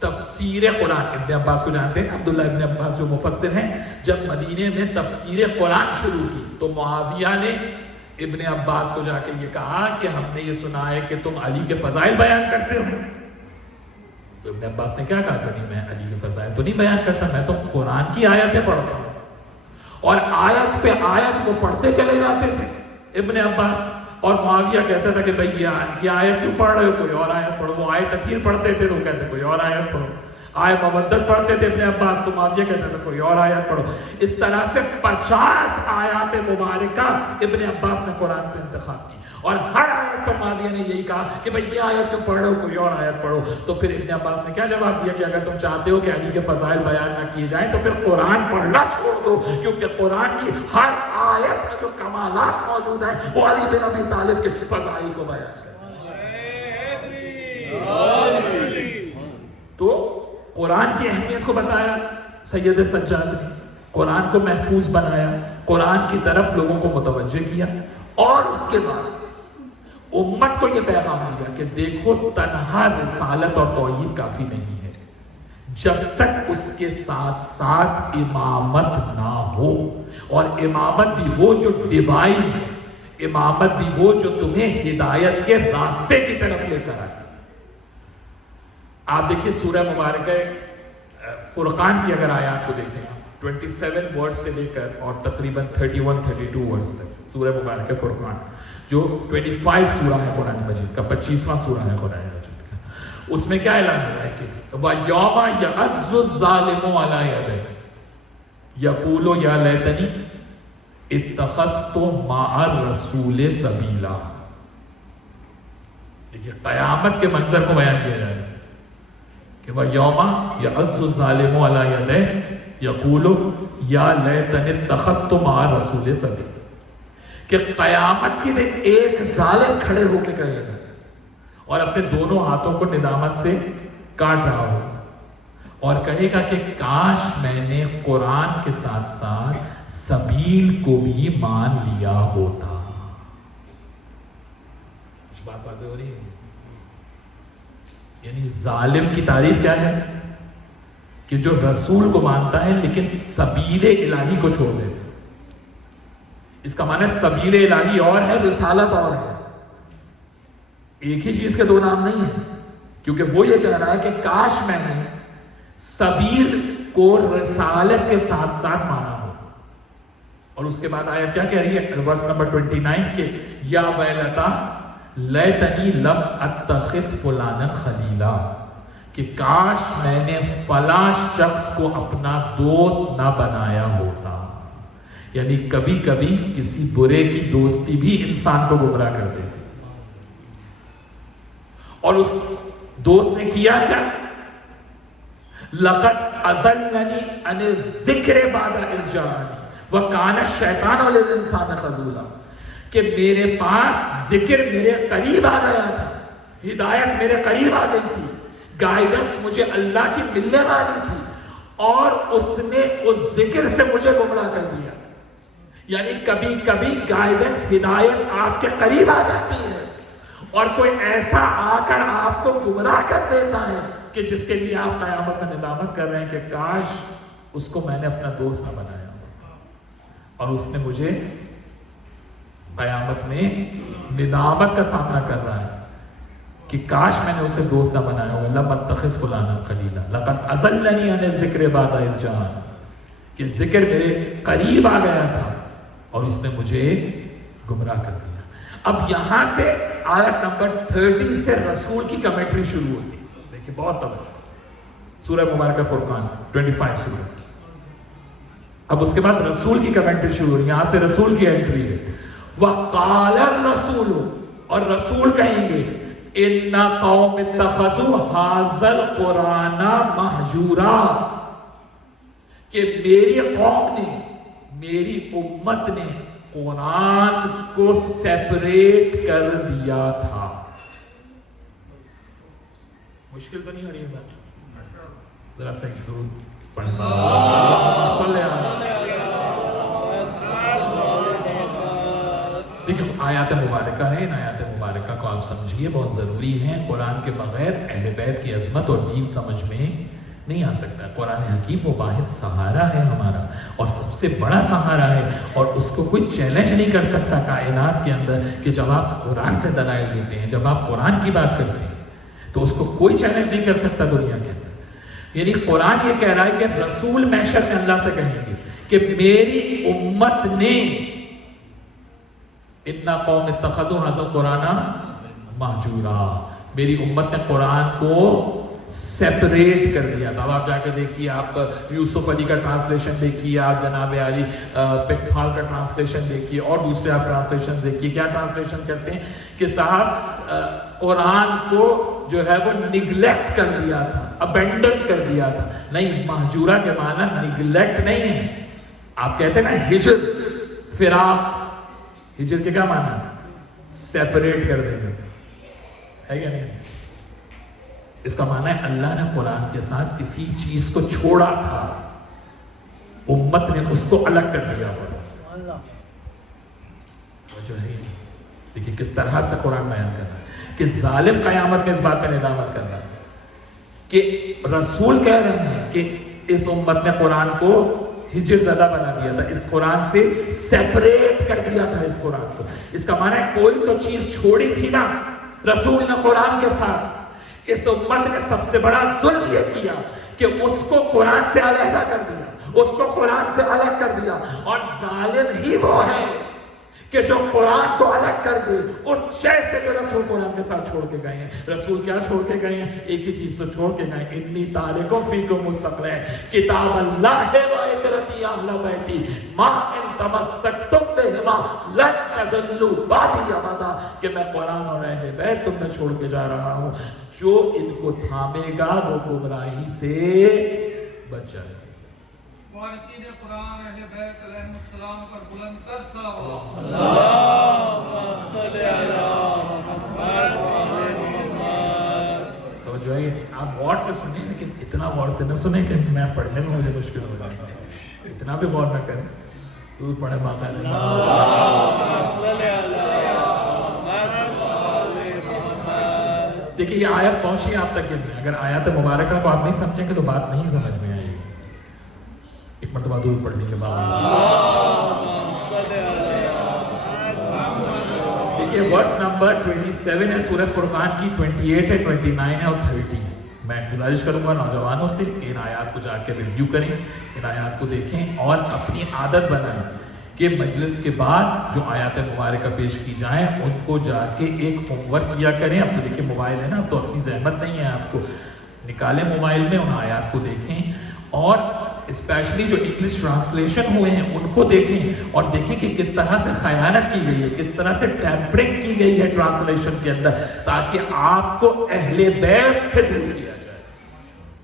تفسیر قرآن، ابن عباس کو جانتے ہیں عبداللہ ابن عباس جو مفسر ہیں، جب مدینے میں تفسیر قرآن شروع کی تو معاویہ نے ابن عباس کو جا کے یہ کہا کہ ہم نے یہ سنا ہے کہ تم علی کے فضائل بیان کرتے ہو۔ تو ابن عباس نے کیا کہا کہ نہیں، میں علی کے فضائل تو نہیں بیان کرتا، میں تو قرآن کی آیتیں پڑھتا ہوں۔ اور آیت پہ آیت وہ پڑھتے چلے جاتے تھے ابن عباس، اور معاویہ کہتا تھا کہ بھئی یہ آیت کیوں پڑھ رہے ہو، کوئی اور آیت پڑھو۔ وہ آیت تطہیر پڑھتے تھے تو وہ کہتے کوئی اور آیت پڑھو۔ آیت مودت پڑھتے تھے ابن عباس تو معاویہ کہتا تھا کوئی اور آیت پڑھو۔ اس طرح سے 50 آیات مبارکہ ابن عباس نے قرآن سے انتخاب کی، اور ہر آیت پر معاویہ نے یہی کہا کہ بھئی یہ آیت کیوں پڑھ رہے ہو، کوئی اور آیت پڑھو۔ تو پھر ابن عباس نے کیا جواب دیا کہ اگر تم چاہتے ہو کہ علی کے فضائل بیان نہ کیے جائیں تو پھر قرآن پڑھنا چھوڑ دو، کیونکہ قرآن کی ہر آیت میں جو کمالات موجود ہیں وہ علی بن ابی طالب کے فضائل کو بیان کرتے ہیں۔ تو قرآن کی اہمیت کو بتایا سید سجاد نے، قرآن کو محفوظ بنایا، قرآن کی طرف لوگوں کو متوجہ کیا، اور اس کے بعد امت کو یہ پیغام دیا کہ دیکھو تنہا رسالت اور توحید کافی نہیں ہے، جب تک اس کے ساتھ ساتھ امامت نہ ہو، اور امامت بھی وہ جو ڈیوائن ہے، امامت بھی وہ جو تمہیں ہدایت کے راستے کی طرف لے کر آتی۔ آپ دیکھیے سورہ مبارکہ فرقان کی اگر آیات کو دیکھیں 27 ورڈ سے لے کر اور تقریباً 31-32 ورڈ تک سورہ مبارکہ فرقان، جو 25 سورہ ہے قرآن مجید کا، 25واں سورہ ہے قرآن مجید کا، اس میں کیا اعلان ہوا ہے کہ وَيَوْمَ يَعَزُّ الظَّالِمُ عَلَى يَدَيْهِ يَقُولُ يَا لَيْتَنِي اتَّخَذْتُ مَعَ الرَّسُولِ سَبِيلًا۔ دیکھیے قیامت کے منظر کو بیان کیا جائے کہ وَيَوْمَ يَعَزُّ الظَّالِمُ عَلَى يَدَيْهِ يَقُولُ يَا لَيْتَنِي اتَّخَذْتُ مَعَ الرَّسُولِ سَبِيلًا، کہ قیامت کے دن ایک ظالم کھڑے ہو کے کہے گا اور اپنے دونوں ہاتھوں کو ندامت سے کاٹ رہا ہو، اور کہے گا کہ کاش میں نے قرآن کے ساتھ ساتھ سبیل کو بھی مان لیا ہوتا. بات واضح ہو رہی ہے؟ یعنی ظالم کی تعریف کیا ہے؟ کہ جو رسول کو مانتا ہے لیکن سبیل الہی کو چھوڑ دیتا. اس کا معنی ہے سبیل الہی اور ہے، رسالت اور ہے. ایک ہی چیز کے دو نام نہیں ہیں، کیونکہ وہ یہ کہہ رہا ہے کہ کاش میں نے سبیل کو رسالت کے ساتھ ساتھ مانا ہو. اور اس کے بعد آیت کیا کہہ رہی ہے؟ ورس نمبر 29 کے یا ویلتا لیتنی لم اتخذ فلانا خلیلا، کہ کاش میں نے فلاں شخص کو اپنا دوست نہ بنایا ہوتا. یعنی کبھی کبھی کسی برے کی دوستی بھی انسان کو گمراہ کر دیتی. اور اس دوست نے کیا کیا؟ لقد اضلنی عن الذکر بعد اذ جاءنی وکان الشیطان للانسان خذولا، کہ میرے پاس ذکر میرے قریب آ گیا تھا، ہدایت میرے قریب آ گئی تھی، گائیڈنس مجھے اللہ کی ملنے والی تھی، اور اس نے اس ذکر سے مجھے گمراہ کر دیا. یعنی کبھی کبھی گائیڈنس، ہدایت آپ کے قریب آ جاتی ہے اور کوئی ایسا آ کر آپ کو گمراہ کر دیتا ہے کہ جس کے لیے آپ قیامت میں ندامت کر رہے ہیں کہ کاش اس کو میں نے اپنا دوست نہ بنایا اور اس نے مجھے قیامت میں ندامت کا سامنا کر رہا ہے کہ کاش میں نے اسے دوست نہ بنایا ہوا. لم اتخذ فلانا خلیلا لقد اضلنی عن الذکر بعد اذ جاءنی، کہ ذکر میرے قریب آ گیا تھا اور اس نے مجھے گمراہ کر دیا. اب یہاں سے آیت نمبر 30 سے رسول کی کمنٹری شروع ہوتی ہے. دیکھیں بہت توجہ، سورہ مبارکہ فرقان 25 سورہ. اب اس کے بعد رسول کی کمنٹری شروع ہوئی. یہاں سے رسول کی انٹری ہے. وَقَالَ الرَّسُولُ، اور رسول کہیں گے إِنَّ قَوْمِ اتَّخَذُوا هَذَا الْقُرْآنَ مَهْجُورًا، کہ میری قوم نے، میری امت نے قرآن کو سیپریٹ کر دیا تھا. مشکل تو نہیں ہو رہی ہے بات؟ ذرا سا درود پڑھنا. دیکھیں آیات مبارکہ ہے، ان آیات مبارکہ کو آپ سمجھیے، بہت ضروری ہیں. قرآن کے بغیر اہل بیت کی عظمت اور دین سمجھ میں نہیں آ سکتا. قرآن حکیم وہ واحد سہارا ہے ہمارا، اور سب سے بڑا سہارا ہے، اور اس کو کوئی چیلنج نہیں کر سکتا کائنات کے اندر کہ جب آپ قرآن سے دلائل دیتے ہیں، جب آپ قرآن کی بات کرتے ہیں تو اس کو کوئی چیلنج نہیں کر سکتا دنیا کے اندر. یعنی قرآن یہ کہہ رہا ہے کہ رسول محشر میں اللہ سے کہیں گے کہ میری امت نے اتنا قوم اتخذوا هذا القرآن مہجورا، میری امت نے قرآن کو سیپریٹ کر دیا تھا. اب آپ جا کے دیکھیے، آپ یوسف علی کا ٹرانسلیشن دیکھیے، آپ جناب علی پکتھال کا ٹرانسلیشن دیکھیے، اور دوسرے آپ ٹرانسلیشن دیکھیے. کیا ٹرانسلیشن کرتے ہیں کہ صاحب قرآن کو جو ہے وہ نگلیکٹ کر دیا تھا، ابینڈن کر دیا تھا. نہیں، مہجورہ کے معنی نگلیکٹ نہیں ہے. آپ کہتے ہیں نا ہجر، فراق، ہجر کے کیا معنی ہے؟ سیپریٹ کر دیں گے، ہے کیا نہیں؟ اس کا معنی ہے اللہ نے قرآن کے ساتھ کسی چیز کو چھوڑا تھا، امت نے اس کو الگ کر دیا. جو ہے دیکھیے کس طرح سے قرآن بیان کر رہا ہے کہ ظالم قیامت میں اس بات پہ ندامت کر رہا ہے کہ رسول کہہ رہے ہیں کہ اس امت نے قرآن کو ہجر زدہ بنا دیا تھا، اس قرآن سے سیپریٹ کر دیا تھا اس قرآن کو. اس کا معنی ہے کوئی تو چیز چھوڑی تھی نا رسول نے قرآن کے ساتھ. اس امت نے سب سے بڑا ظلم یہ کیا کہ اس کو قرآن سے علیحدہ کر دیا، اس کو قرآن سے الگ کر دیا. اور ظالم ہی وہ ہے کہ جو قرآن کو الگ کر دے اس شے سے جو رسول قرآن کے ساتھ چھوڑ کے گئے ہیں. رسول کیا چھوڑ کے گئے ہیں؟ ایک ہی چیز تو چھوڑ کے گئے، انی تارکم فیکم مستقلین کتاب اللہ و عطرتی اہل بیتی ما ان تمسکتم بہما لن تضلوا بعدی ابدا، کہ میں قرآن اور اہل بیت تم میں چھوڑ کے جا رہا ہوں، جو ان کو تھامے گا وہ گمراہی سے بچ جائے گا. وارثین قرآن اہل بیت علیہ السلام پر بلند تر صلوات. اللہم صلی علی محمد و آل محمد. جو ہے آپ غور سے سنیں لیکن اتنا غور سے نہ سنیں کہ میں پڑھنے میں مجھے مشکل ہو جائے. اتنا بھی غور نہ کریں. دور پڑھے باقاعدہ. دیکھیے یہ آیت پہنچی آپ تک. اگر آیات مبارکہ کو آپ نہیں سمجھیں گے تو بات نہیں سمجھ میں آئے گی. ایک مرتبہ دور پڑھنے کے بعد دیکھیے ورس نمبر 27 ہے سورہ فرقان کی, 28 ہے, 29 ہے اور 30 ہے. میں گزارش کروں گا نوجوانوں سے کہ ان آیات کو جا کے ریویو کریں, ان آیات کو دیکھیں اور اپنی عادت بنائیں کہ مجلس کے بعد جو آیات مبارکہ پیش کی جائیں ان کو جا کے ایک ہوم ورک کیا کریں. اب تو دیکھیں موبائل ہے نا, اب تو اپنی زحمت نہیں ہے, آپ کو نکالیں موبائل میں, ان آیات کو دیکھیں اور اسپیشلی جو انگلش ٹرانسلیشن ہوئے ہیں ان کو دیکھیں اور دیکھیں کہ کس طرح سے خیانت کی گئی ہے, کس طرح سے ٹیمپرنگ کی گئی ہے ٹرانسلیشن کے اندر, تاکہ آپ کو اہل بیت سے دور کیا جائے,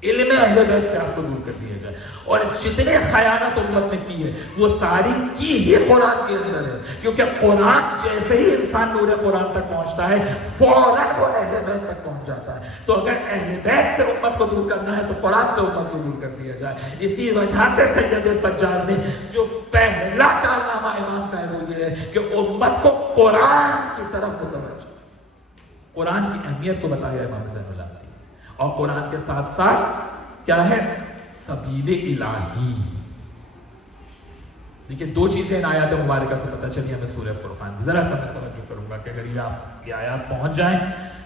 علم اہل بیت سے آپ کو دور کر دیا جائے. اور جتنے خیانت امت نے کی ہے وہ ساری کی ہی قرآن کے اندر ہے, کیونکہ قرآن جیسے ہی انسان نور قرآن تک پہنچتا ہے فوراً وہ اہل بیت تک پہنچ جاتا ہے. تو اگر اہل بیت سے امت کو دور کرنا ہے تو قرآن سے امت کو دور کر دیا جائے. اسی وجہ سے سید سجاد نے جو پہلا کارنامہ امام کا ہے وہ یہ ہے کہ امت کو قرآن کی طرف متوجہ, قرآن کی اہمیت کو بتایا امام زین العابدین. اور قرآن کے ساتھ ساتھ کیا ہے, سبیل الہی. دیکھیں دو چیزیں ان آیات مبارکہ سے پتہ چلی ہمیں سورہ فرقان کی. ذرا سا میں توجہ کروں گا کہ اگر یہ آیات پہنچ جائیں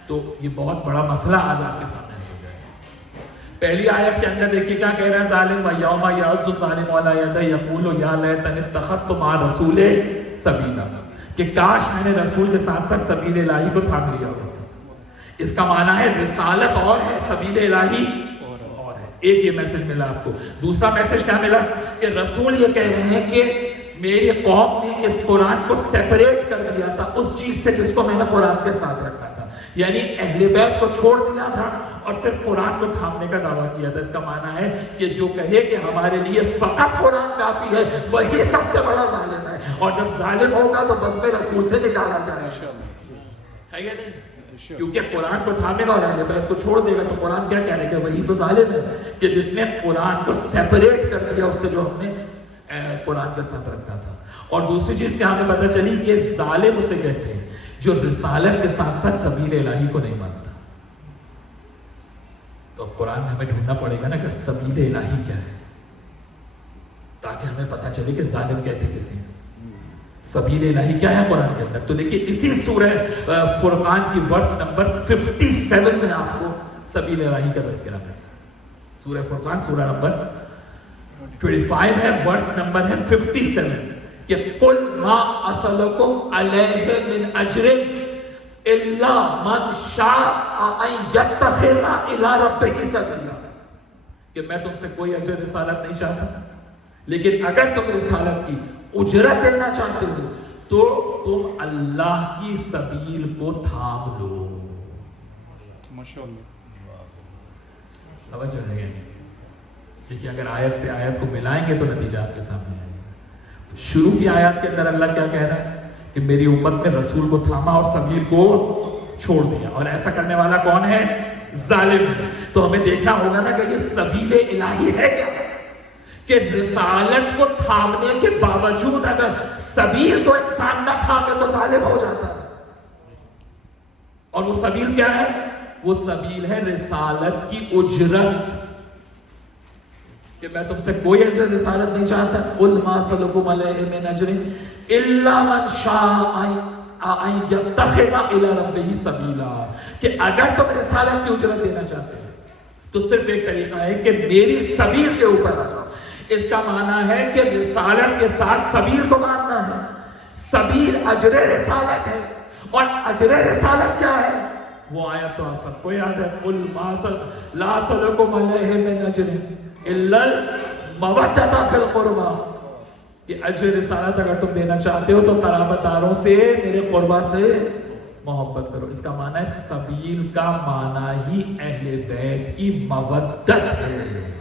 تو یہ بہت بڑا مسئلہ آج آپ کے سامنے ہو جائے گا. پہلی آیت کے اندر دیکھیے کیا کہہ رہا ہے, ظالم و یوم یعض ظالم علی یدیہ یقول یا لیتنی اتخذت مع الرسول سبیلا, کہ کاش میں نے رسول کے ساتھ ساتھ سبیل الہی کو تھام لیا ہوتا. اس کا معنی ہے رسالت اور ہے, سبیل الہی اور ہے. ایک یہ میسج ملا آپ کو. دوسرا میسج کیا ملا کہ رسول یہ کہہ رہے ہیں کہ میری قوم نے اس قرآن کو سیپریٹ کر دیا تھا اس چیز سے جس کو میں نے قرآن کے ساتھ رکھا تھا, یعنی اہل بیت کو چھوڑ دیا تھا اور صرف قرآن کو تھامنے کا دعویٰ کیا تھا. اس کا معنی ہے کہ جو کہے کہ ہمارے لیے فقط قرآن کافی ہے وہی سب سے بڑا ظالم ہے, اور جب ظالم ہوگا تو بس میں رسول سے نکالا جائے ہے یا نہیں, کیونکہ قرآن کو تھامے گا اور اہل بیت کو چھوڑ دے گا تو قرآن کیا کہہ رہے کہ وہی تو ظالم ہے کہ جس نے قرآن کو سیپریٹ کر دیا اس سے جو ہم نے قرآن کے ساتھ رکھا تھا. اور دوسری چیز کیا ہمیں پتہ چلی کہ ظالم اسے کہتے ہیں جو رسالت کے ساتھ ساتھ سبیل الہی کو نہیں مانتا. تو اب قرآن میں ہمیں ڈھونڈنا پڑے گا نا کہ سبیل الہی کیا ہے, تاکہ ہمیں پتہ چلے کہ ظالم کہتے کسی ہیں, سبیل الہی کیا ہے قرآن کے اندر. تو دیکھیے اسی سورہ فرقان کی ورس نمبر 57 میں آپ کو سبیل الہی کا تذکرہ ہے. سورہ فرقان سورہ نمبر 25 ہے, ورس نمبر ہے 57 کہ قل ما اسلکم علیہ من اجر الا من شاء ان یتخذ الی ربہ سبیلا, کہ میں تم سے کوئی اجر رسالت نہیں چاہتا, لیکن اگر تم رسالت کی اجرت دینا چاہتے ہو تو تم اللہ کی سبیل کو تھام لو. توجہ ہے. دیکھیے اگر آیت سے آیت کو ملائیں گے تو نتیجہ آپ کے سامنے آئے گا. شروع کی آیات کے اندر اللہ کیا کہہ رہا ہے کہ میری امت نے رسول کو تھاما اور سبیل کو چھوڑ دیا, اور ایسا کرنے والا کون ہے, ظالم ہے. تو ہمیں دیکھنا ہوگا نا کہ یہ سبیل الہی ہے کیا, کہ رسالت کو تھامنے کے باوجود اگر سبیل کو انسان نہ تھامے تو ظالم ہو جاتا ہے. اور وہ سبیل کیا ہے, وہ سبیل ہے رسالت کی اجرت, کہ میں تم سے کوئی اجر رسالت نہیں چاہتا. قل ما اسلکم علیہ من اجر الا من شاء ان یتخذ الی ربہ سبیلا, کہ اگر تم رسالت کی اجرت دینا چاہتے ہو تو صرف ایک طریقہ ہے کہ میری سبیل کے اوپر آ جاؤ. اس کا معنی ہے کہ رسالت کے ساتھ سبیل کو ماننا ہے. سبیل اجر رسالت ہے, اور اجر رسالت کیا ہے, وہ آیت تو آپ سب کو یاد ہے, قل ما لا اسلکم علیہ من اجر الا المودۃ فی القربى, کہ اجر رسالت اگر تم دینا چاہتے ہو تو قرابت داروں سے میرے قربا سے محبت کرو. اس کا معنی ہے سبیل کا معنی ہی اہل بیت کی مودت ہے.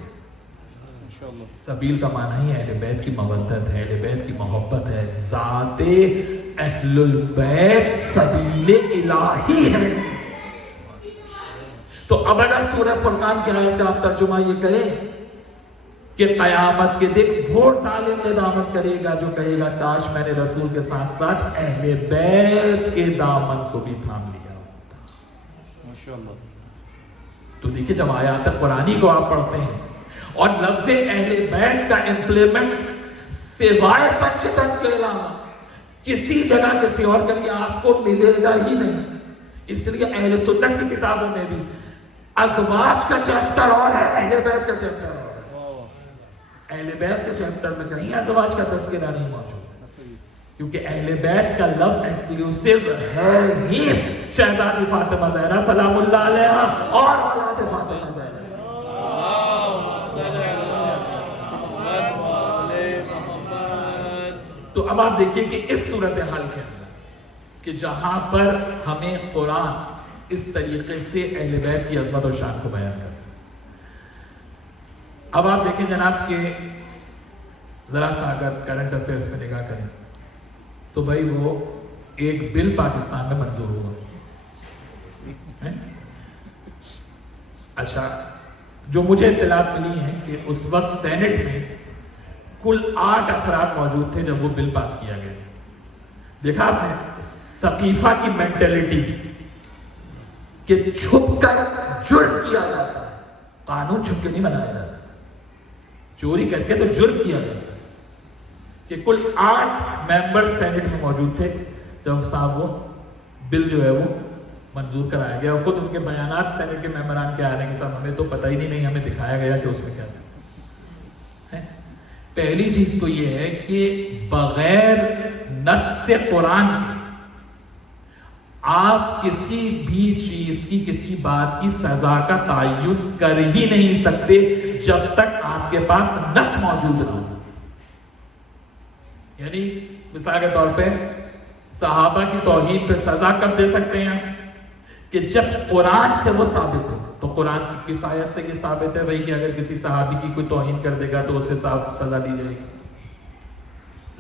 سبیل کا معنی ہی اہل بیت کی مودت ہے, اہل بیت کی محبت ہے. ذات اہل البیت سبیل الہی ہے. تو اب اگر سورہ فرقان کی آیت کا آپ ترجمہ یہ کریں کہ قیامت کے دن وہ ظالم ندامت کرے گا جو کہے گا کاش میں نے رسول کے ساتھ ساتھ اہل بیت کے دامن کو بھی تھام لیا ہوتا. ماشاءاللہ. تو دیکھیں جب آیات قرآنی کو آپ پڑھتے ہیں اور لفظ اہل بیت کا امپلیمنٹ سوائے پنجتن کے علاوہ کسی جگہ کسی اور کے لیے آپ کو ملے گا ہی نہیں. اس لیے اہل سنت کی کتابوں میں بھی ازواج کا چیپٹر اور ہے، اہل بیت کا چیپٹر اور ہے. اہل بیت کے چیپٹر میں کہیں ازواج کا تذکرہ نہیں موجود، کیونکہ اہل بیت کا لفظ ایکسکلوسیو ہے ہی شہزادی فاطمہ زہرا سلام اللہ علیہا اور اولاد فاطمہ زہرا. تو اب آپ دیکھیے کہ اس صورتحال کے اندر کہ جہاں پر ہمیں قرآن اس طریقے سے اہل بیت کی عظمت اور شان کو بیان کرتا ہے. اب آپ دیکھیں جناب کہ ذرا سا اگر کرنٹ افیئرس میں نگاہ کریں تو بھائی وہ ایک بل پاکستان میں منظور ہوا. اچھا، جو مجھے اطلاعات ملی ہیں کہ اس وقت سینٹ میں کل 8 افراد موجود تھے جب وہ بل پاس کیا گیا. دیکھا آپ نے ثقیفہ کی مینٹلٹی کہ چھپ کر جرم کیا جاتا ہے. قانون چھپ کے نہیں بنایا جاتا، چوری کر کے تو جرم کیا جاتا ہے. کہ کل 8 ممبر سینٹ میں موجود تھے جب صاحب وہ بل جو ہے وہ منظور کرایا گیا. اور خود ان کے بیانات سینٹ کے ممبران کے آ رہے ہیں کہ صاحب ہمیں تو پتہ ہی نہیں ہمیں دکھایا گیا کہ اس میں کیا تھا. پہلی چیز تو یہ ہے کہ بغیر نص قرآن آپ کسی بھی چیز کی کسی بات کی سزا کا تعین کر ہی نہیں سکتے جب تک آپ کے پاس نص موجود نہ ہو. یعنی مثال کے طور پہ صحابہ کی توہین پہ سزا کب دے سکتے ہیں کہ جب قرآن سے وہ ثابت ہو. تو قرآن کی کس آیت سے یہ ثابت ہے بھائی کہ اگر کسی صحابی کی کوئی توہین کر دے گا تو اسے سزا دی جائے گی؟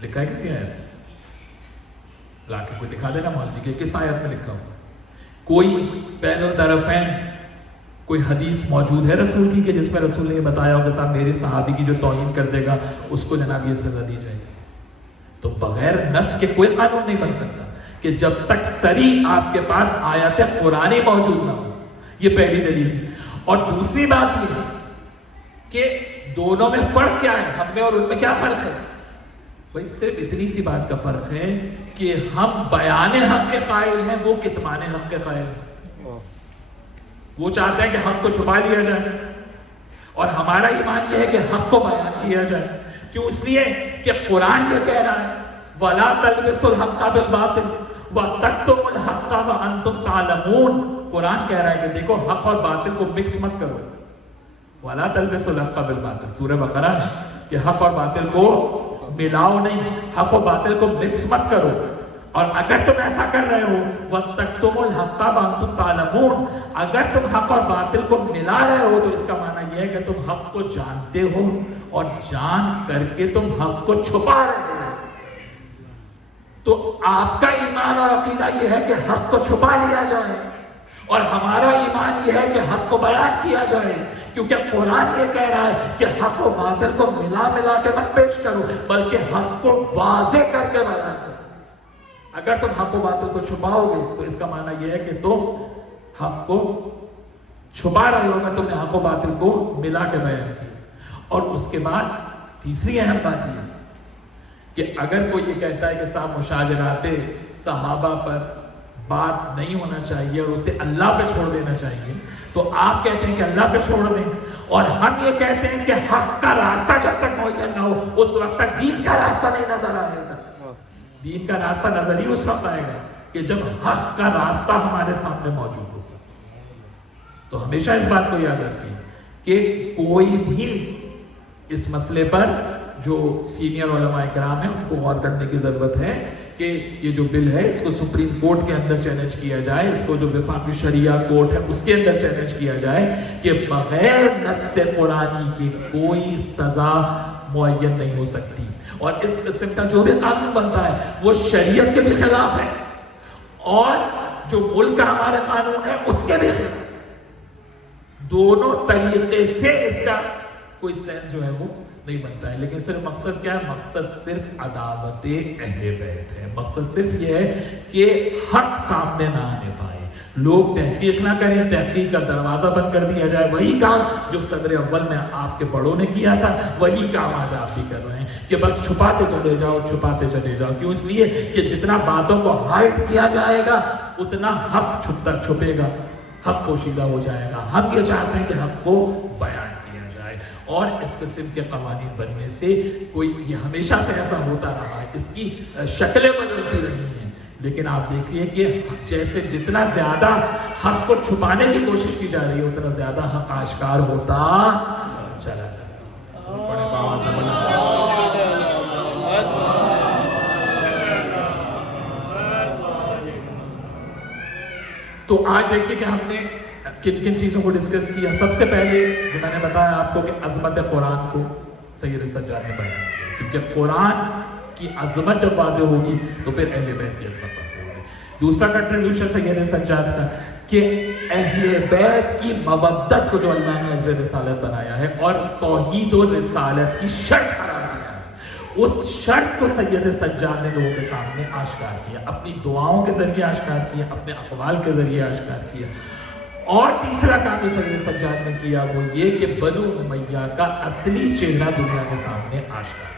لکھا ہے کسی آیت؟ لا کے کوئی دکھا دینا مولوی کہ کس آیت میں لکھا ہو. کوئی بین الطرفین کوئی حدیث موجود ہے رسول کی کہ جس میں رسول نے یہ بتایا ہوگا صاحب میرے صحابی کی جو توہین کر دے گا اس کو جناب یہ سزا دی جائے گی؟ تو بغیر نص کے کوئی قانون نہیں بن سکتا کہ جب تک صریح آپ کے پاس آیات قرآنی موجود نہ ہو. یہ پہلی دلیل ہے. اور دوسری بات یہ ہے کہ دونوں میں فرق کیا ہے، ہم میں اور ان میں کیا فرق ہے؟ بھائی صرف اتنی سی بات کا فرق ہے کہ ہم بیان حق کے قائل ہیں، وہ کتمان حق کے قائل ہیں. وہ چاہتے ہیں کہ حق کو چھپا لیا جائے اور ہمارا ایمان یہ ہے کہ حق کو بیان کیا جائے. کیوں؟ اس لیے کہ قرآن یہ کہہ رہا ہے وَلَا تَلْبِسُوا الْحَقَّ بِالْبَاطِلِ وَتَكْتُمُوا الْحَقَّ وَأَنْتُمْ تَعْلَمُونَ. قرآن کہہ رہا ہے کہ دیکھو حق اور باطل کو مکس مت کرو. وَلَا تَلْبِسُوا الْحَقَّ بِالْبَاطِلِ سورہ بقرہ ہے کہ حق اور باطل کو ملاؤ نہیں، حق و باطل کو مکس مت کرو. اور اگر تم ایسا کر رہے ہو وَتَكْتُمُوا الْحَقَّ وَأَنْتُمْ تَعْلَمُونَ، اگر تم حق اور باطل کو ملا رہے ہو تو اس کا معنی یہ ہے کہ تم حق کو جانتے ہو اور جان کر کے تم حق کو چھپا رہے ہو. تو آپ کا ایمان اور عقیدہ یہ ہے کہ حق کو چھپا لیا جائے اور ہمارا ایمان یہ ہے کہ حق کو بیان کیا جائے. کیونکہ قرآن یہ کہہ رہا ہے کہ حق و باطل کو ملا کے مت پیش کرو بلکہ حق کو واضح کر کے بیان کرو. اگر تم حق و باطل کو چھپاؤ گے تو اس کا معنی یہ ہے کہ تم حق کو چھپا رہے ہو، اگر تم نے حق و باطل کو ملا کے بیان کیا. اور اس کے بعد تیسری اہم بات یہ کہ اگر کوئی یہ کہتا ہے کہ صاحب مشاجرات صحابہ پر بات نہیں ہونا چاہیے اور اسے اللہ پہ چھوڑ دینا چاہیے، تو آپ کہتے ہیں کہ اللہ پہ چھوڑ دیں اور ہم یہ کہتے ہیں کہ حق کا راستہ جب تک معین نہ ہو اس وقت تک دین کا راستہ نہیں نظر آئے گا. دین کا راستہ نظر ہی اس وقت آئے گا کہ جب حق کا راستہ ہمارے سامنے موجود ہوگا. تو ہمیشہ اس بات کو یاد رکھیے کہ کوئی بھی اس مسئلے پر جو سینئر علماء کرام ہیں ان کو غور کرنے کی ضرورت ہے کہ یہ جو بل ہے اس کو سپریم کورٹ کے اندر چیلنج کیا جائے، اس کو جو وفاقی شریعہ کورٹ ہے اس کے اندر چیلنج کیا جائے کہ بغیر نص قرآنی کی کوئی سزا معین نہیں ہو سکتی. اور اس قسم کا جو بھی قانون بنتا ہے وہ شریعت کے بھی خلاف ہے اور جو ملک کا ہمارے قانون ہے اس کے بھی خلاف. دونوں طریقے سے اس کا کوئی سینس جو ہے وہ نہیں بنتا ہے. لیکن صرف مقصد کیا ہے؟ مقصد صرف عداوت اہل بیت ہے. مقصد صرف یہ ہے کہ حق سامنے نہ آنے پائے, لوگ تحقیق نہ کریں, تحقیق کا دروازہ بند کر دیا جائے. وہی کام جو صدر اول میں آپ کے بڑوں نے کیا تھا, وہی کام آج آپ بھی کر رہے ہیں کہ بس چھپاتے چلے جاؤ, چھپاتے چلے جاؤ. کیوں؟ اس لیے کہ جتنا باتوں کو ہائڈ کیا جائے گا اتنا حق چھپتا چھپے گا, حق پوشیدہ ہو جائے گا. ہم یہ چاہتے ہیں کہ حق کو بیان کیا جائے, اور اس قسم کے قوانین بننے سے کوئی, یہ ہمیشہ سے ایسا ہوتا رہا ہے, اس کی شکلیں بدلتی رہی ہیں, لیکن آپ دیکھیے کہ جیسے جتنا زیادہ حق کو چھپانے کی کوشش کی جا رہی ہے اتنا زیادہ حق آشکار ہوتا چلا جاتا ہے. بڑے باواز تو آج دیکھیے کہ ہم نے کن کن چیزوں کو ڈسکس کیا. سب سے پہلے جو میں نے بتایا آپ کو کہ عظمت قرآن کو سید سجاد نے بیان کیا, کیونکہ قرآن کی عظمت جب واضح ہوگی تو پھر اہل بیت کی عظمت واضح ہوگی. دوسرا کنٹریبیوشن سید سجاد کا کہ اہل بیت کی مودت کو جو اللہ نے عجب رسالت بنایا ہے اور توحید و رسالت کی شرط قرار دیا ہے, اس شرط کو سید سجاد نے لوگوں کے سامنے آشکار کیا, اپنی دعاؤں کے ذریعے آشکار کیا, اپنے اقوال کے ذریعے آشکار کیا. اور تیسرا کام جو سید سجاد نے کیا وہ یہ کہ بنو امیہ کا اصلی چہرہ دنیا کے سامنے آشکار.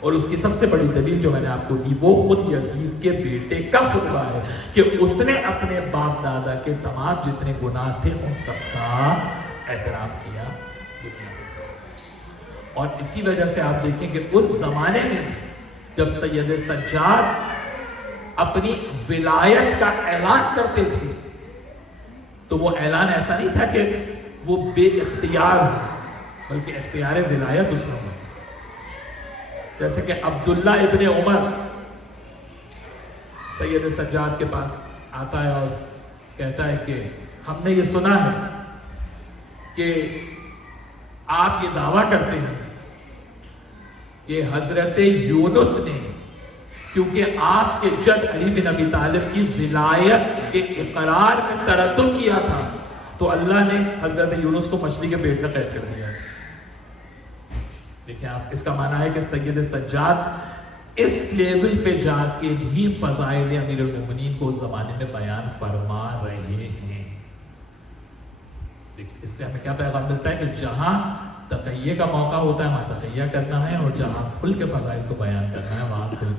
اور اس کی سب سے بڑی دلیل جو میں نے آپ کو دی وہ خود یزید کے بیٹے کا خطبہ ہے کہ اس نے اپنے باپ دادا کے تمام جتنے گناہ تھے ان سب کا اعتراف کیا دنیا کے سامنے. اور اسی وجہ سے آپ دیکھیں کہ اس زمانے میں جب سید سجاد اپنی ولایت کا اعلان کرتے تھے تو وہ اعلان ایسا نہیں تھا کہ وہ بے اختیار ہو, بلکہ اختیار ولایت اس میں ہو. جیسے کہ عبداللہ ابن عمر سید سجاد کے پاس آتا ہے اور کہتا ہے کہ ہم نے یہ سنا ہے کہ آپ یہ دعویٰ کرتے ہیں کہ حضرت یونس نے, کیونکہ آپ کے جد علی بن ابی طالب کی ولایت کے اقرار میں تردد کیا تھا تو اللہ نے حضرت یونس کو مچھلی کے پیٹ میں قید کر دیا ہے. دیکھیں آپ, اس کا معنی ہے کہ سید سجاد اس لیول پہ جا کے بھی فضائل امیر المومنین کو اس زمانے میں بیان فرما رہے ہیں. اس سے ہمیں کیا پیغام ملتا ہے کہ جہاں تقیہ کا موقع ہوتا ہے وہاں تقیہ کرنا ہے, اور جہاں کھل کے فضائل کو بیان کرنا ہے وہاں کھل کے